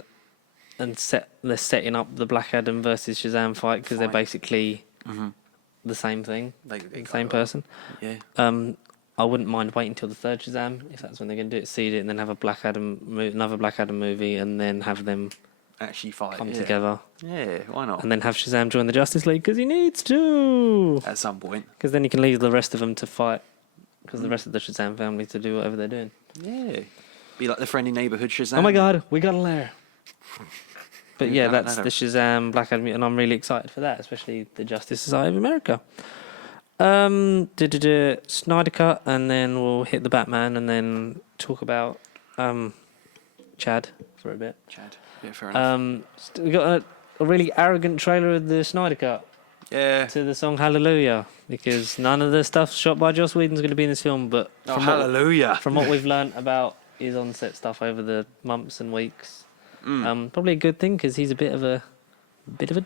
And they're setting up the Black Adam versus Shazam fight because they're basically the same thing, the same person. Yeah. I wouldn't mind waiting until the third Shazam if that's when they're going to do it, seed it, and then have another Black Adam movie, and then have them actually come together. Yeah, why not? And then have Shazam join the Justice League because he needs to at some point. Because then he can leave the rest of them to fight. Because the rest of the Shazam family to do whatever they're doing. Yeah. Be like the friendly neighbourhood Shazam. Oh my God, we got a lair. But yeah, that's the Shazam Black Adam, and I'm really excited for that, especially the Justice Society of America. Snyder Cut, and then we'll hit the Batman, and then talk about Chad for a bit. Yeah, fair enough. We got a really arrogant trailer of the Snyder Cut. Yeah. To the song Hallelujah, because none of the stuff shot by Joss Whedon's going to be in this film, but Hallelujah. From what we've learnt about his on-set stuff over the months and weeks. Probably a good thing because he's a bit of a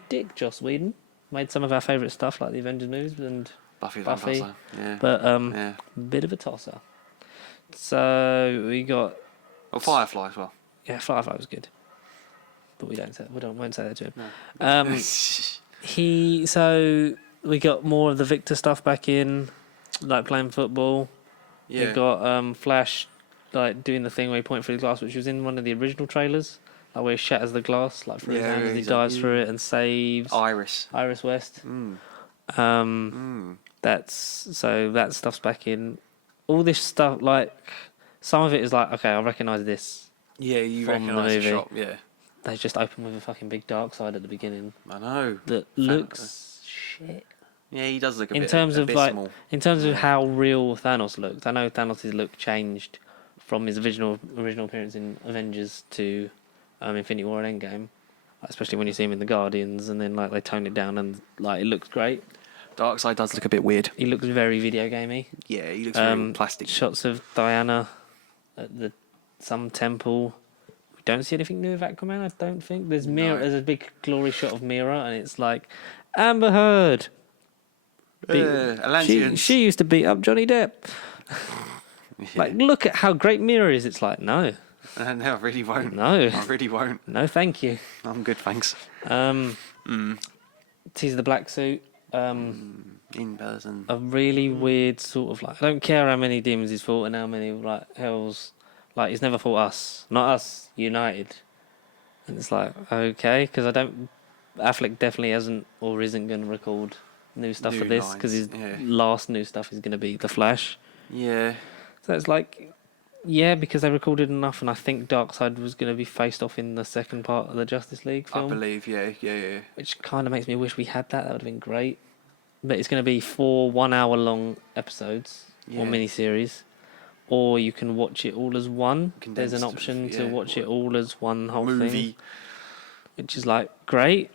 dick, Joss Whedon. Made some of our favourite stuff like the Avengers movies and Buffy. Yeah. But bit of a tosser. So we got Firefly as well. Yeah, Firefly was good, but won't say that to him. No. So we got more of the Victor stuff back in, like playing football. Yeah. We got Flash, like doing the thing where he pointed through the glass, which was in one of the original trailers. Like where he shatters the glass, like through his hand as he dives through it and saves Iris West. That stuff's back in. All this stuff, like some of it is like, okay, I recognise this. Yeah, you from the recognise the movie. shop. Yeah, They just open with a fucking big dark side at the beginning. I know. That looks shit. Yeah, he does look a in bit terms of abysmal. like, in terms of how real Thanos looked. I know Thanos' look changed from his original appearance in Avengers to Infinity War and Endgame, especially when you see him in the Guardians, and then like they tone it down and like it looks great. Darkseid does look a bit weird. He looks very video gamey. Yeah, he looks very plastic. Shots of Diana at some temple. We don't see anything new of Aquaman. I don't think there's There's a big glory shot of Mira, and it's like Amber Heard. She used to beat up Johnny Depp. Yeah. Like, look at how great Mira is. It's like, no. No, I really won't. No. I really won't. No, thank you. I'm good, thanks. Teaser the black suit. In person. A really weird sort of like, I don't care how many demons he's fought and how many like hells. Like, he's never fought us. Not us, United. And it's like, okay, because Affleck definitely hasn't or isn't going to record new stuff for this, because his last new stuff is going to be The Flash. Yeah. So it's like, yeah, because they recorded enough, and I think Darkseid was going to be faced off in the second part of the Justice League film. I believe, yeah. Which kind of makes me wish we had that. That would have been great. But it's going to be 4 1-hour-long episodes or miniseries, or you can watch it all as one. There's an option to watch it all as one whole thing, which is like great.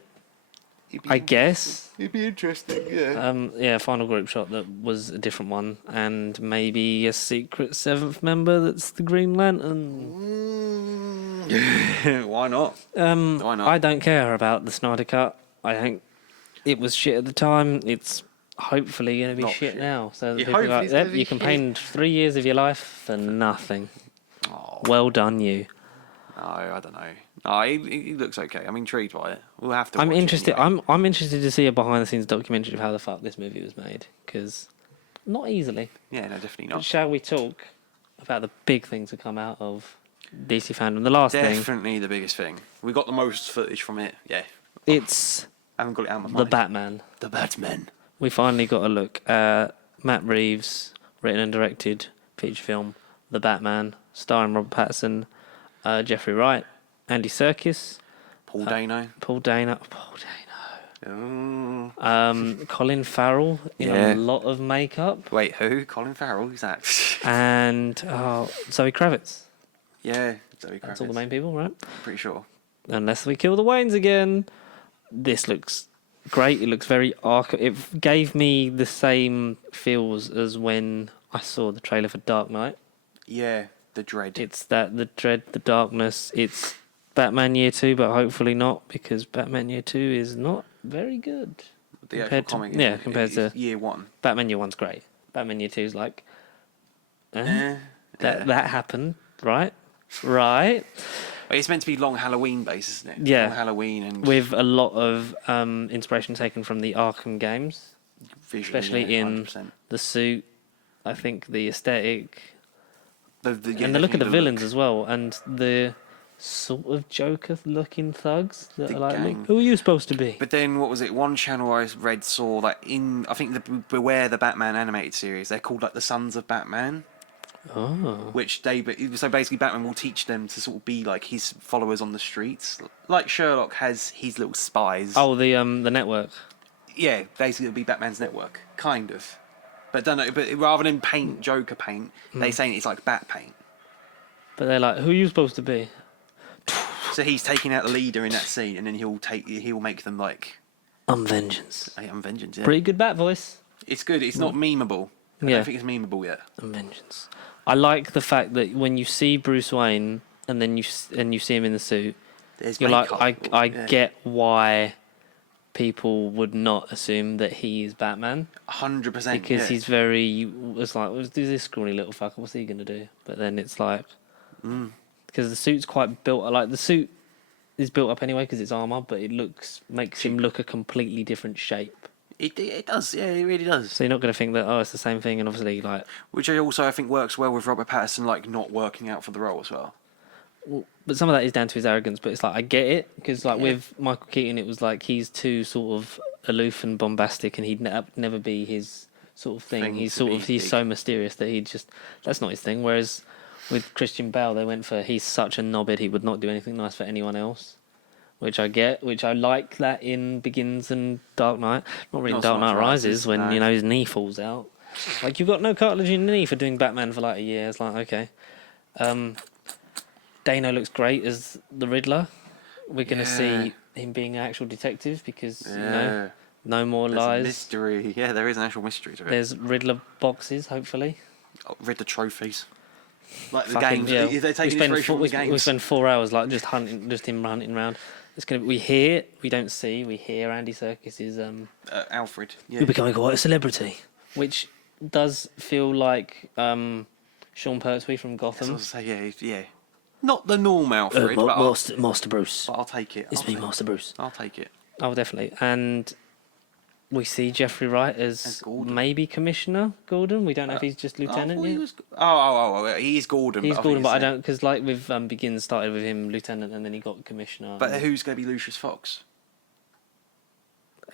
I guess it'd be interesting, yeah. Final group shot that was a different one, and maybe a secret 7th member that's the Green Lantern. Why not? Why not? I don't care about the Snyder Cut. I think it was shit at the time. It's hopefully going to be shit now. So that people are like, you can paint 3 years of your life for nothing. Oh. Well done, you. No, I don't know. No, he looks okay. I'm intrigued by it. We'll have to. I'm interested. Anyway. I'm interested to see a behind-the-scenes documentary of how the fuck this movie was made, because not easily. Yeah, no, definitely not. But shall we talk about the big things to come out of DC Fandom? The last thing. Definitely the biggest thing. We got the most footage from it. Yeah. It's. I haven't got it out of my mind. The Batman. We finally got a look at Matt Reeves' written and directed feature film, The Batman, starring Robert Pattinson, Jeffrey Wright, Andy Serkis, Paul Dano. Colin Farrell in a lot of makeup. Wait, who? Colin Farrell? Who's that? And Zoe Kravitz. Yeah, Zoe Kravitz. That's all the main people, right? Pretty sure. Unless we kill the Waynes again. This looks great. It looks very It gave me the same feels as when I saw the trailer for Dark Knight. Yeah, the dread. It's the dread, the darkness. It's Batman Year 2, but hopefully not, because Batman Year 2 is not very good. The actual comic, compared to Year 1. Batman Year 1's great. Batman Year 2 is like, that happened, right? Right. It's meant to be long Halloween based, isn't it? Yeah. Long Halloween and with a lot of inspiration taken from the Arkham games, visually, especially in the suit. I think the aesthetic, and the look of the villains as well, and the sort of Joker-looking thugs that are like, look, who are you supposed to be? But then, what was it? One channel I read saw that I think the Beware the Batman animated series, they're called like the Sons of Batman. Oh. Which so basically Batman will teach them to sort of be like his followers on the streets, like Sherlock has his little spies. Oh, the network. Yeah, basically it'll be Batman's network, kind of. But rather than paint Joker paint, they say it's like Bat paint. But they're like, who are you supposed to be? So he's taking out the leader in that scene, and then he'll make them like I'm Vengeance. I'm Vengeance. Yeah. Pretty good Bat voice. It's good. It's not memeable. I don't think it's memeable yet. I'm Vengeance. I like the fact that when you see Bruce Wayne and then you see him in the suit, you're makeup. Like, I get why people would not assume that he is Batman. 100%. Because he's very. It's like, who's this scrawny little fucker? What's he gonna do? But then it's like, because the suit's quite built. Like the suit is built up anyway because it's armor, but it makes him look a completely different shape. It does, yeah, it really does. So you're not going to think that, it's the same thing, and obviously, like... Which I think works well with Robert Pattinson, like, not working out for the role as well. Well, but some of that is down to his arrogance, but it's like, I get it, because, like, with Michael Keaton, it was like, he's too sort of aloof and bombastic, and he'd never be his sort of thing. He's so mysterious that that's not his thing, whereas With Christian Bale, they went for he's such a knobhead, he would not do anything nice for anyone else. Which I get, which I like that in Begins and Dark Knight. Not really in Dark Knight Rises when, no. His knee falls out. Like, you've got no cartilage in your knee for doing Batman for like a year. It's like, okay. Dano looks great as the Riddler. We're going to see him being an actual detective because, no more lies. There's a mystery. Yeah, there is an actual mystery to it. There's Riddler boxes, hopefully. Riddler trophies. Like the games. Yeah. If they're taking inspiration from the games. We spend 4 hours like just him hunting around. It's gonna. We hear. We don't see. We hear Andy Serkis's Alfred. Yeah. You're becoming quite a celebrity, which does feel like Sean Pertwee from Gotham. Yeah. Not the normal Alfred, but Master Bruce. But I'll take it. It's me, Master Bruce. I'll take it. Oh, definitely. And we see Jeffrey Wright as maybe Commissioner Gordon. We don't know if he's just Lieutenant yet. He is Gordon. He's Gordon, but I don't, because like with Begins started with him Lieutenant and then he got Commissioner. But who's going to be Lucius Fox?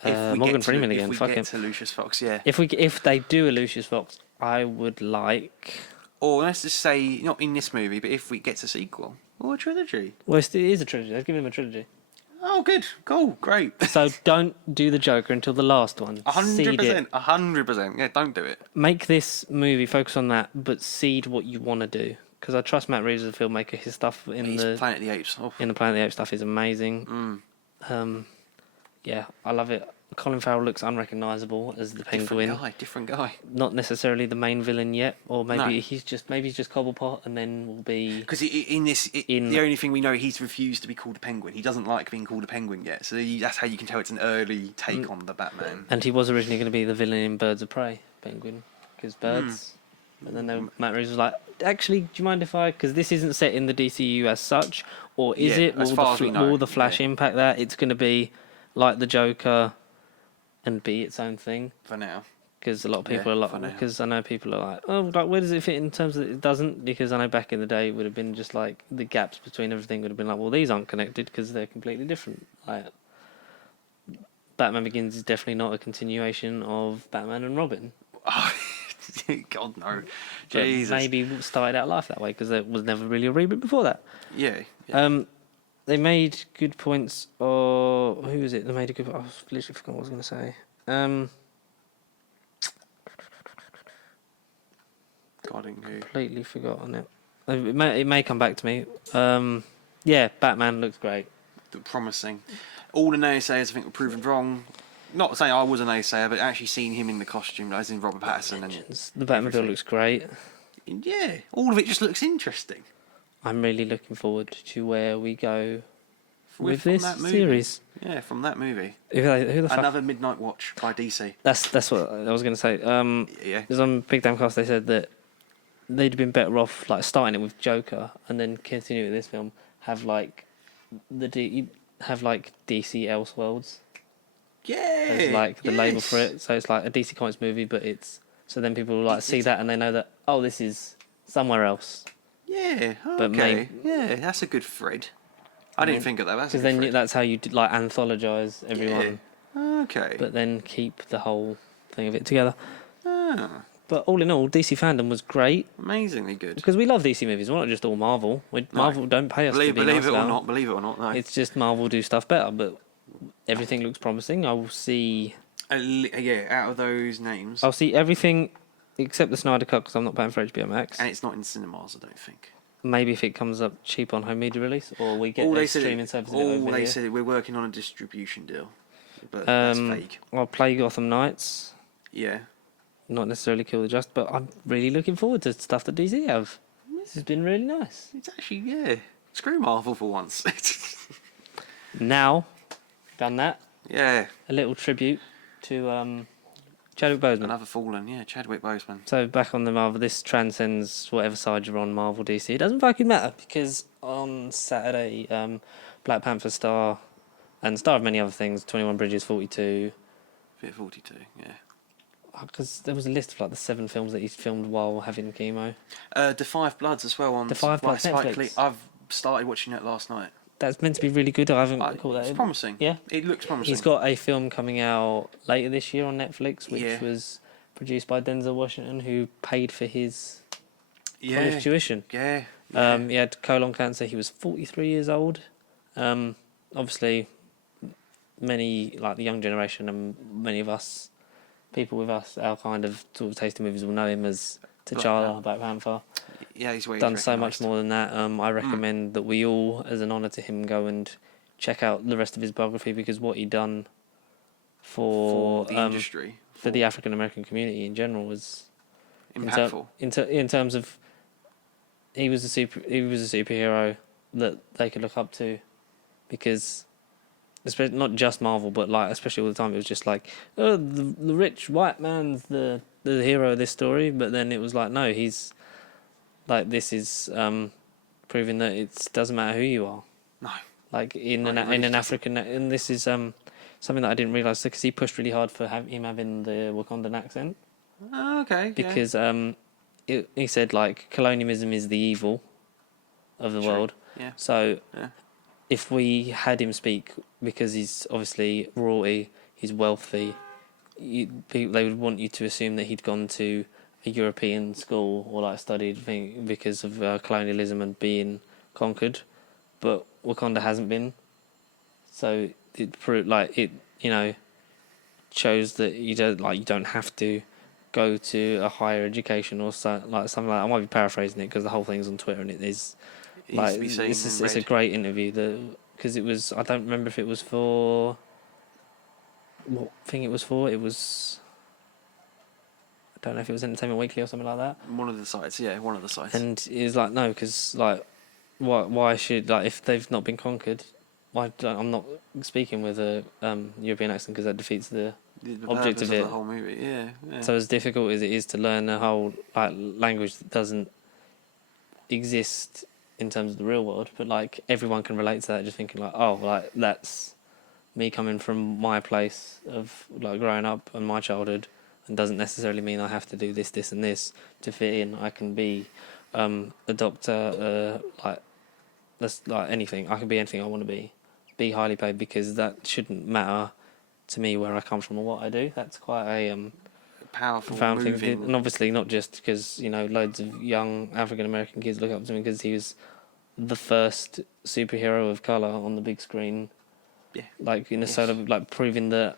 Morgan Freeman again. If we get to Lucius Fox, yeah. If they do a Lucius Fox, I would like. Or let's just say not in this movie, but if we get a sequel or a trilogy. Well, it is a trilogy. They've given him a trilogy. Oh, good. Cool. Great. So don't do the Joker until the last one. 100%. 100%. Yeah, don't do it. Make this movie, focus on that, but seed what you want to do. Because I trust Matt Reeves as a filmmaker. His stuff in the Planet of the Apes. Oh. In the Planet of the Apes stuff is amazing. Yeah, I love it. Colin Farrell looks unrecognisable as the Penguin. Different guy. Not necessarily the main villain yet, or maybe he's just Cobblepot, and then will be. Because the only thing we know, he's refused to be called a Penguin. He doesn't like being called a Penguin yet, so that's how you can tell it's an early take on the Batman. And he was originally going to be the villain in Birds of Prey, Penguin, because birds. And then Matt Reeves was like, actually, do you mind if I? Because this isn't set in the DCU as such, or is it? Will the Flash impact that? It's going to be like the Joker. And be its own thing for now, because a lot of people are like, because I know people are like, oh, like where does it fit in terms of it doesn't? Because I know back in the day it would have been just like the gaps between everything would have been like, well, these aren't connected because they're completely different. Like Batman Begins is definitely not a continuation of Batman and Robin. Oh, God no, Jesus. But maybe started out life that way because there was never really a reboot before that. Yeah. They made good points. Or who was it? They made a good. I literally forgot what I was going to say. Completely forgotten it. It may come back to me. Yeah, Batman looks great. Promising. All the naysayers I think were proven wrong. Not saying I was a naysayer, but actually seeing him in the costume, as in Robert Pattinson, and the Batmobile looks great. Yeah, all of it just looks interesting. I'm really looking forward to where we go with this series. Yeah, from that movie. Another Midnight Watch by DC. That's what I was going to say. Because on Big Damn Cast they said that they'd been better off like starting it with Joker and then continuing with this film. Have like DC Elseworlds. Yeah. As like the label for it, so it's like a DC Comics movie, but it's so then people will like see that and they know that this is somewhere else. Yeah, okay. That's a good thread. I didn't think of that. Because then that's how you like anthologise everyone. Yeah. Okay. But then keep the whole thing of it together. Ah. But all in all, DC Fandom was great. Amazingly good. Because we love DC movies. We're not just all Marvel. Marvel don't pay us to be believe nice it or now. not. Believe it or not. No. It's just Marvel do stuff better. But everything looks promising. I will see. Out of those names, I'll see everything. Except the Snyder Cut, because I'm not paying for HBO Max. And it's not in cinemas, I don't think. Maybe if it comes up cheap on home media release, or we get a streaming service. They said we're working on a distribution deal, but that's fake. I'll play Gotham Knights. Yeah. Not necessarily Kill the Just, but I'm really looking forward to stuff that DC have. This has been really nice. It's actually, screw Marvel for once. Now, done that. Yeah. A little tribute to Chadwick Boseman. Another fallen, Chadwick Boseman. So back on the Marvel, this transcends whatever side you're on, Marvel, DC. It doesn't fucking matter, because on Saturday, Black Panther star, and star of many other things, 21 Bridges, 42. Fit 42, yeah. Because there was a list of like the 7 films that he's filmed while having chemo. The Five Bloods as well on Five Bloods Netflix. I've started watching it last night. That's meant to be really good. I haven't caught that. It's promising. Yeah? It looks promising. He's got a film coming out later this year on Netflix, which was produced by Denzel Washington, who paid for his from his tuition. Yeah. He had colon cancer. He was 43 years old. Obviously, many, like the young generation and many of us, people with us, our kind of sort of tasty movies will know him as T'Challa, Black Panther. Yeah, he's done so much more than that. I recommend that we all, as an honour to him, go and check out the rest of his biography, because what he done for the industry, for the African American community in general, was impactful. In terms of he was a superhero that they could look up to, because especially not just Marvel, but like especially all the time, it was just like, oh, the rich white man's the hero of this story. But then it was like, no, he's like, this is proving that it doesn't matter who you are. No. Like in an African, and this is something that I didn't realise, because he pushed really hard for him having the Wakandan accent. Oh, okay. Because he said like colonialism is the evil of the world. Yeah. So if we had him speak, because he's obviously royalty, he's wealthy, they would want you to assume that he'd gone to a European school or like studied because of colonialism and being conquered, but Wakanda hasn't been. So it proved like it, shows that you don't have to go to a higher education or something like that. I might be paraphrasing it because the whole thing's on Twitter, and it is like it's a great interview. Because it was, I don't remember if it was for what thing it was for. It was, I don't know if it was Entertainment Weekly or something like that. One of the sites, yeah, one of the sites. And it was like, no, because like, why should, like, if they've not been conquered, I'm not speaking with a European accent, because that defeats the object of it. The whole movie, yeah. So as difficult as it is to learn a whole language that doesn't exist in terms of the real world, but like everyone can relate to that, just thinking like, oh, like that's me coming from my place of like growing up and my childhood, and doesn't necessarily mean I have to do this, this, and this to fit in. I can be a doctor, that's like anything. I can be anything I want to be highly paid, because that shouldn't matter to me where I come from or what I do. That's quite a powerful, profound thing, and obviously not just because loads of young African American kids look up to him because he was the first superhero of color on the big screen. Yeah, like sort of like proving that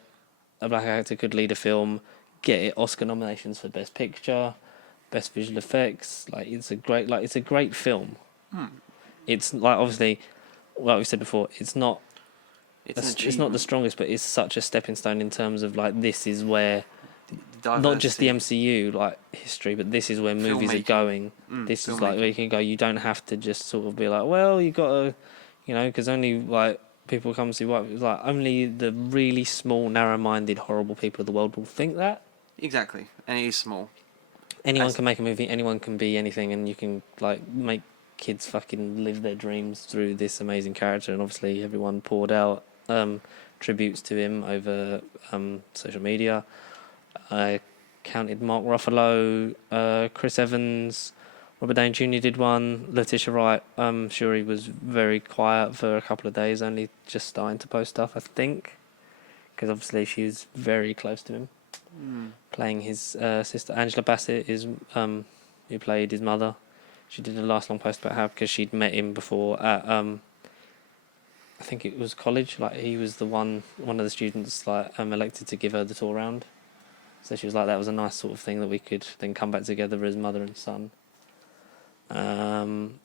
a black actor could lead a film, get it Oscar nominations for Best Picture, Best Visual Effects. Like it's a great film. It's like, obviously, like we said before, it's not the strongest, but it's such a stepping stone in terms of like, this is where not just the MCU like history, but this is where movies are going. This is like where you can go. You don't have to just sort of be like, well, you got to, because only like people come see what, like only the really small, narrow-minded, horrible people of the world will think that. Exactly, and it is small. Anyone can make a movie. Anyone can be anything, and you can like make kids fucking live their dreams through this amazing character. And obviously, everyone poured out tributes to him over social media. I counted Mark Ruffalo, Chris Evans, Robert Downey Jr. did one, Letitia Wright. Sure, he was very quiet for a couple of days, only just starting to post stuff, I think, because obviously she was very close to him, playing his sister. Angela Bassett is who played his mother. She did a last long post about how, because she'd met him before at I think it was college. Like he was the one of the students like elected to give her the tour round. So she was like, that was a nice sort of thing that we could then come back together as mother and son.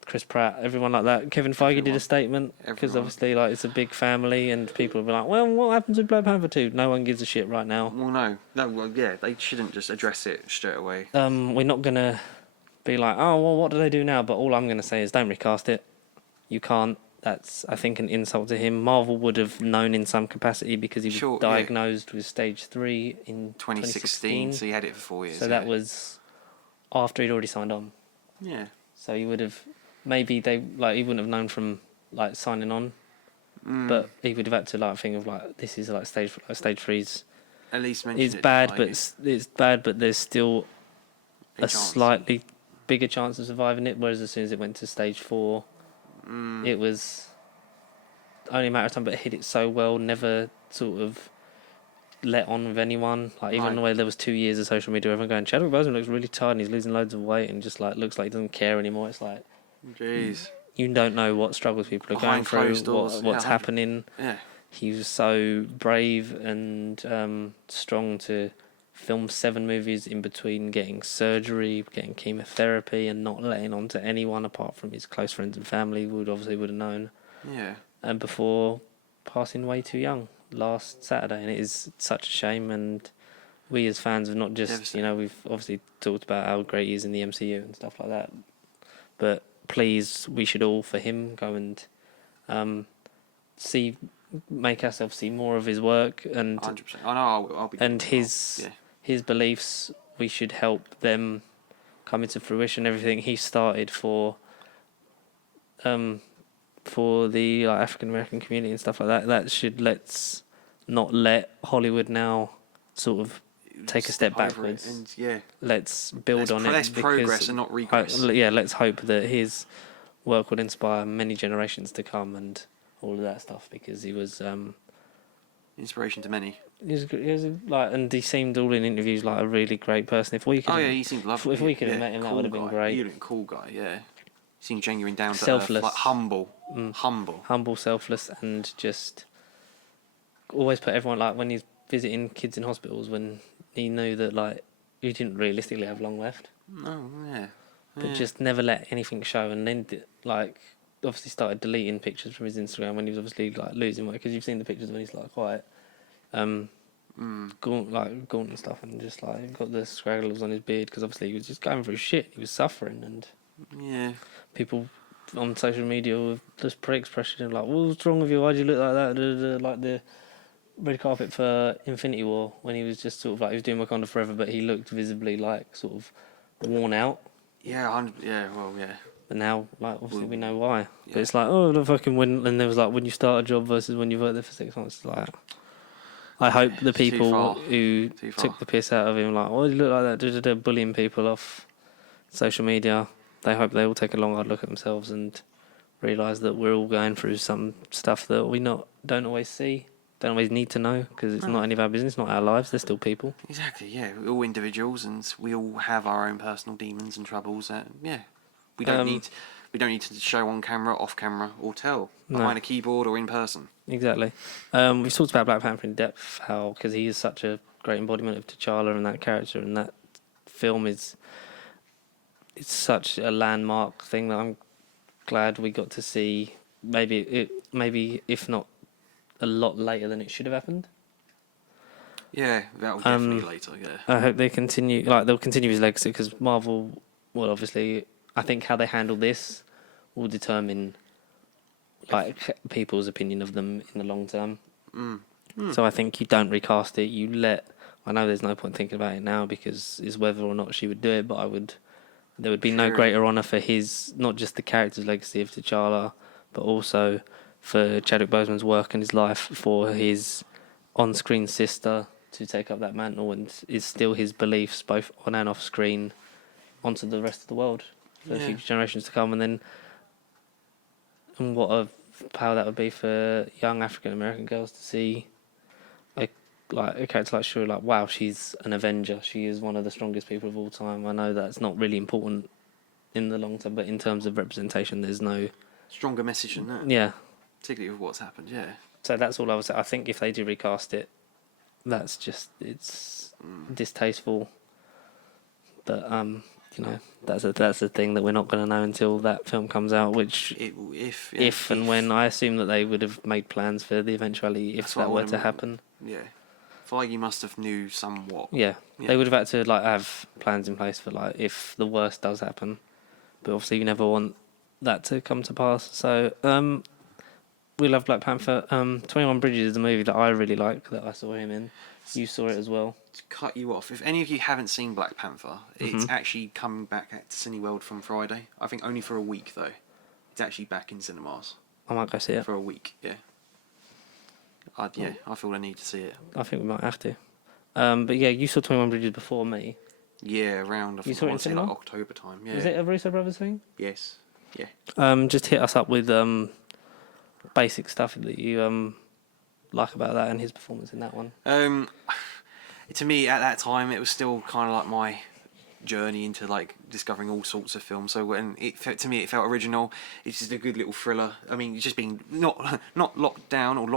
Chris Pratt, everyone like that. Kevin Feige did a statement, because obviously like it's a big family, and people will be like, well, what happens with Black Panther 2? No one gives a shit right now. Well, yeah, they shouldn't just address it straight away. We're not going to be like, oh, well, what do they do now? But all I'm going to say is don't recast it. You can't. That's, I think, an insult to him. Marvel would have known in some capacity, because he was diagnosed with stage 3 in 2016. So he had it for 4 years. So that was after he'd already signed on. Yeah. So he would have, maybe he wouldn't have known from like signing on, but he would have had to like think of like, this is like stage 3's. At least mention it's bad, but there's still a slightly bigger chance of surviving it. Whereas as soon as it went to stage 4. It was only a matter of time, but it hit it so well. Never sort of let on with anyone. Like even the way there was 2 years of social media, everyone going, Chadwick Boseman looks really tired and he's losing loads of weight and just like looks like he doesn't care anymore. It's like, jeez, you don't know what struggles people are going through, what's happening. Yeah. He was so brave and strong to film 7 movies in between getting surgery, getting chemotherapy, and not letting on to anyone apart from his close friends and family would have known. Yeah. And before passing way too young last Saturday, and it is such a shame. And we as fans have not just, we've obviously talked about how great he is in the MCU and stuff like that, but please, we should all, for him, go and make ourselves see more of his work and 100%. I know I'll be. And his beliefs. We should help them come into fruition. Everything he started for the African American community and stuff like that. That should let's not let Hollywood now sort of take a step backwards. And let's build on it. Let's progress and not regress. Let's hope that his work would inspire many generations to come and all of that stuff, because he was inspiration to many. And he seemed all in interviews like a really great person. If we could, he seemed lovely. If we could have met him, cool that would have been great. You're a cool guy, yeah. He seemed genuine, down to selfless, earth, like humble, selfless, and just always put everyone, like when he's visiting kids in hospitals, when he knew that like he didn't realistically have long left. No, yeah. But just never let anything show, and then like obviously started deleting pictures from his Instagram when he was obviously like losing weight, because you've seen the pictures when he's like quite gaunt and stuff, and just like got the scraggles on his beard, because obviously he was just going through shit. He was suffering, and people on social media were just pricks pressuring him like, what's wrong with you? Why do you look like that? Like the red carpet for Infinity War, when he was just sort of like, he was doing Wakanda Forever, but he looked visibly like sort of worn out. Yeah. But now, like, obviously we know why. Yeah. But it's like, oh, the fucking when, and there was like, when you start a job versus when you've worked there for 6 months. It's like, I hope the people who took the piss out of him, like, oh, you look like that, bullying people off social media, they hope they all take a long hard look at themselves and realise that we're all going through some stuff that we don't always see, don't always need to know, because it's not any of our business, not our lives. They're still people. Exactly, yeah. We're all individuals, and we all have our own personal demons and troubles. We don't need to show on camera, off camera, or tell behind a keyboard or in person. Exactly. We've talked about Black Panther in depth, how because he is such a great embodiment of T'Challa and that character, and that film it's such a landmark thing that I'm glad we got to see. Maybe if not a lot later than it should have happened. Yeah, that'll definitely later. Yeah. I hope they'll continue his legacy, because Marvel, well, obviously, I think how they handle this will determine like people's opinion of them in the long term. So I think you don't recast it. I know there's no point thinking about it now, because it's whether or not she would do it, but there would be no greater honour for his, not just the character's legacy of T'Challa, but also for Chadwick Boseman's work and his life, for his on-screen sister to take up that mantle and instill his beliefs both on and off screen onto the rest of the world for future generations to come. And what a power that would be for young African American girls to see a character like Shuri, like, wow, she's an Avenger. She is one of the strongest people of all time. I know that's not really important in the long term, but in terms of representation, there's no stronger message than that. Yeah. Particularly with what's happened, yeah. So that's all I would say. I think if they do recast it, that's just, it's distasteful. But that's a thing that we're not going to know until that film comes out. Which, if and when, I assume that they would have made plans for the eventuality if that were to happen. Yeah, Feige must have knew somewhat. Yeah, they would have had to have plans in place for if the worst does happen. But obviously, you never want that to come to pass. So, we love Black Panther. 21 Bridges is a movie that I really like, that I saw him in. You saw it as well. To cut you off, if any of you haven't seen Black Panther, it's actually coming back at Cineworld from Friday. I think only for a week, though. It's actually back in cinemas. I might go see it. For a week, yeah. I feel the need to see it. I think we might have to. But yeah, you saw 21 Bridges before me. Yeah, around, I think you saw it in October time, yeah. Was it a Russo Brothers thing? Yes, yeah. Just hit us up with basic stuff that you like about that and his performance in that one? To me, at that time, it was still kind of like my journey into like discovering all sorts of films. So when it felt original. It's just a good little thriller. I mean, it's just being not locked down or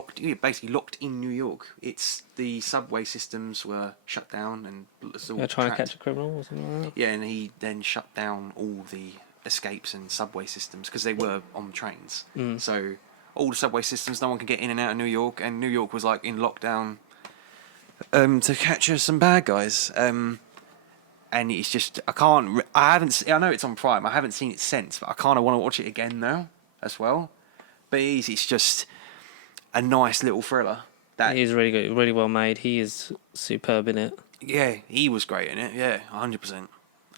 basically locked in New York. It's the subway systems were shut down and it's all Trying trapped. to catch a criminal or something like that. Yeah, and he then shut down all the escapes and subway systems because they were on trains. So all the subway systems, no one could get in and out of New York, and New York was like in lockdown to catch some bad guys. And it's just I know it's on Prime. I haven't seen it since, but I kind of want to watch it again now as well. But it's just a nice little thriller. He is really good, really well made. He is superb in it. Yeah, he was great in it. Yeah, 100%.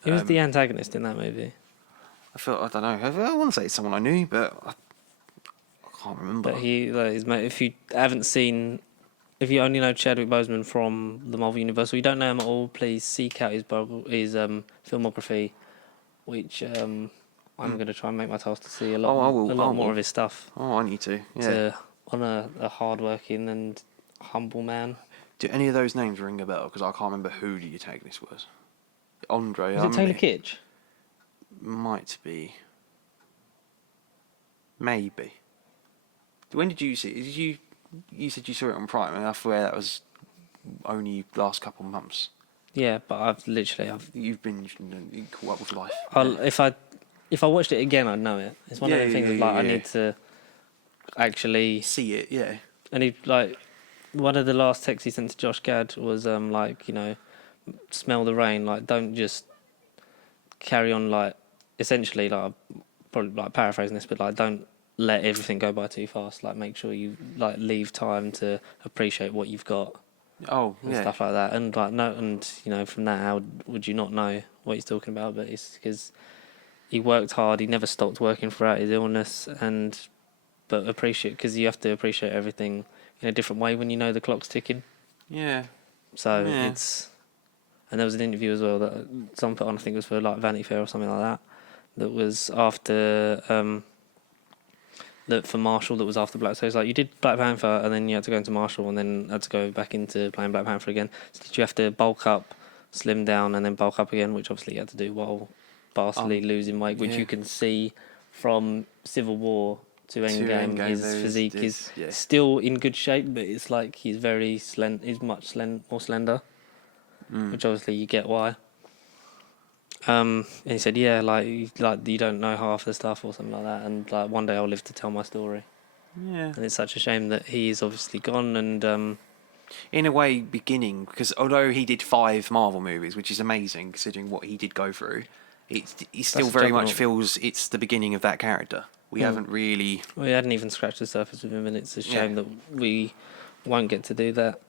He was the antagonist in that movie. I don't know. I want to say it's someone I knew, but I can't remember. But if you haven't seen, if you only know Chadwick Boseman from the Marvel Universe, or you don't know him at all, please seek out his filmography, which I'm going to try and make my task to see a lot more of his stuff. Oh, I need to. Yeah. On a hard-working and humble man. Do any of those names ring a bell? Because I can't remember who the antagonist was. Andre. Was it Taylor Kitsch? Might be. Maybe. When did you see it? You said you saw it on Prime, and I swear that was only last couple of months. Yeah, but you've been caught up with life. If I watched it again, I'd know it. It's one of the things I need to actually see it. Yeah. And he one of the last texts he sent to Josh Gad was smell the rain. Like, don't just carry on. Essentially, probably paraphrasing this, but don't let everything go by too fast. Make sure you leave time to appreciate what you've got. Oh, and stuff like that. And from that, how would you not know what he's talking about? But it's because he worked hard. He never stopped working throughout his illness, but appreciate, because you have to appreciate everything in a different way when you know the clock's ticking. Yeah. So it's, and there was an interview as well that someone put on. I think it was for Vanity Fair or something like that. That was after. That for Marshall, that was after Black. So it's you did Black Panther, and then you had to go into Marshall, and then had to go back into playing Black Panther again. So did you have to bulk up, slim down, and then bulk up again, which obviously you had to do while vastly losing weight, which you can see from Civil War to Endgame. His physique is still in good shape, but it's he's very slender. He's much more slender, which obviously you get why. And he said, you don't know half the stuff or something like that, and one day I'll live to tell my story. Yeah. And it's such a shame that he's obviously gone, and in a way, beginning, because although he did 5 Marvel movies, which is amazing considering what he did go through, he still very much feels it's the beginning of that character. We haven't really. We hadn't even scratched the surface with him, and it's a shame that we won't get to do that.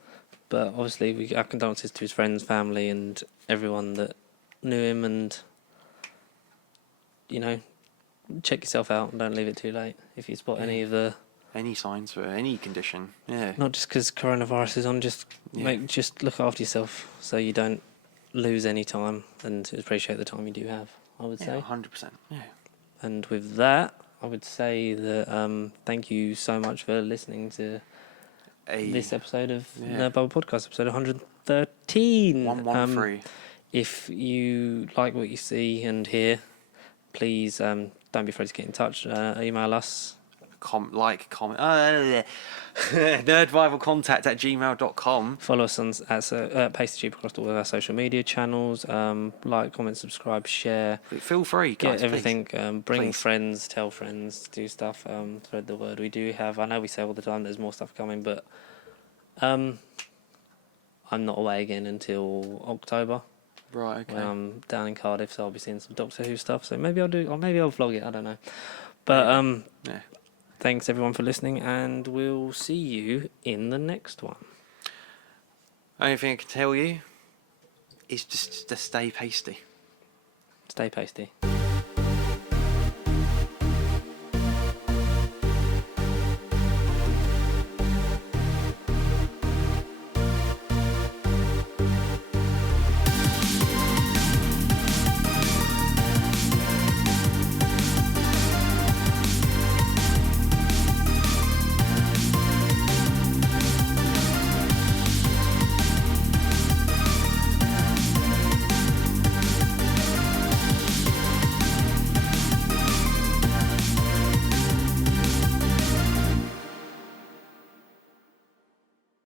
But obviously, our condolences to his friends, family, and everyone that knew him, and check yourself out and don't leave it too late if you spot any signs for any condition. Not just because coronavirus is on, just look after yourself so you don't lose any time, and appreciate the time you do have, I would say. 100%. And with that, I would say that thank you so much for listening to this episode of Nerd Bubble Podcast, episode 113. 113. If you like what you see and hear, please don't be afraid to get in touch. Email us. Comment. nerdrivalcontact@gmail.com. Follow us on Pasty Cheap across all of our social media channels. Like, comment, subscribe, share. Feel free, guys. Get everything. Bring friends, tell friends, do stuff. Spread the word. We do have. I know we say all the time there's more stuff coming, but I'm not away again until October. Right. Okay. When I'm down in Cardiff, so I'll be seeing some Doctor Who stuff. So maybe I'll vlog it. I don't know. But thanks everyone for listening, and we'll see you in the next one. Only thing I can tell you is just to stay pasty. Stay pasty.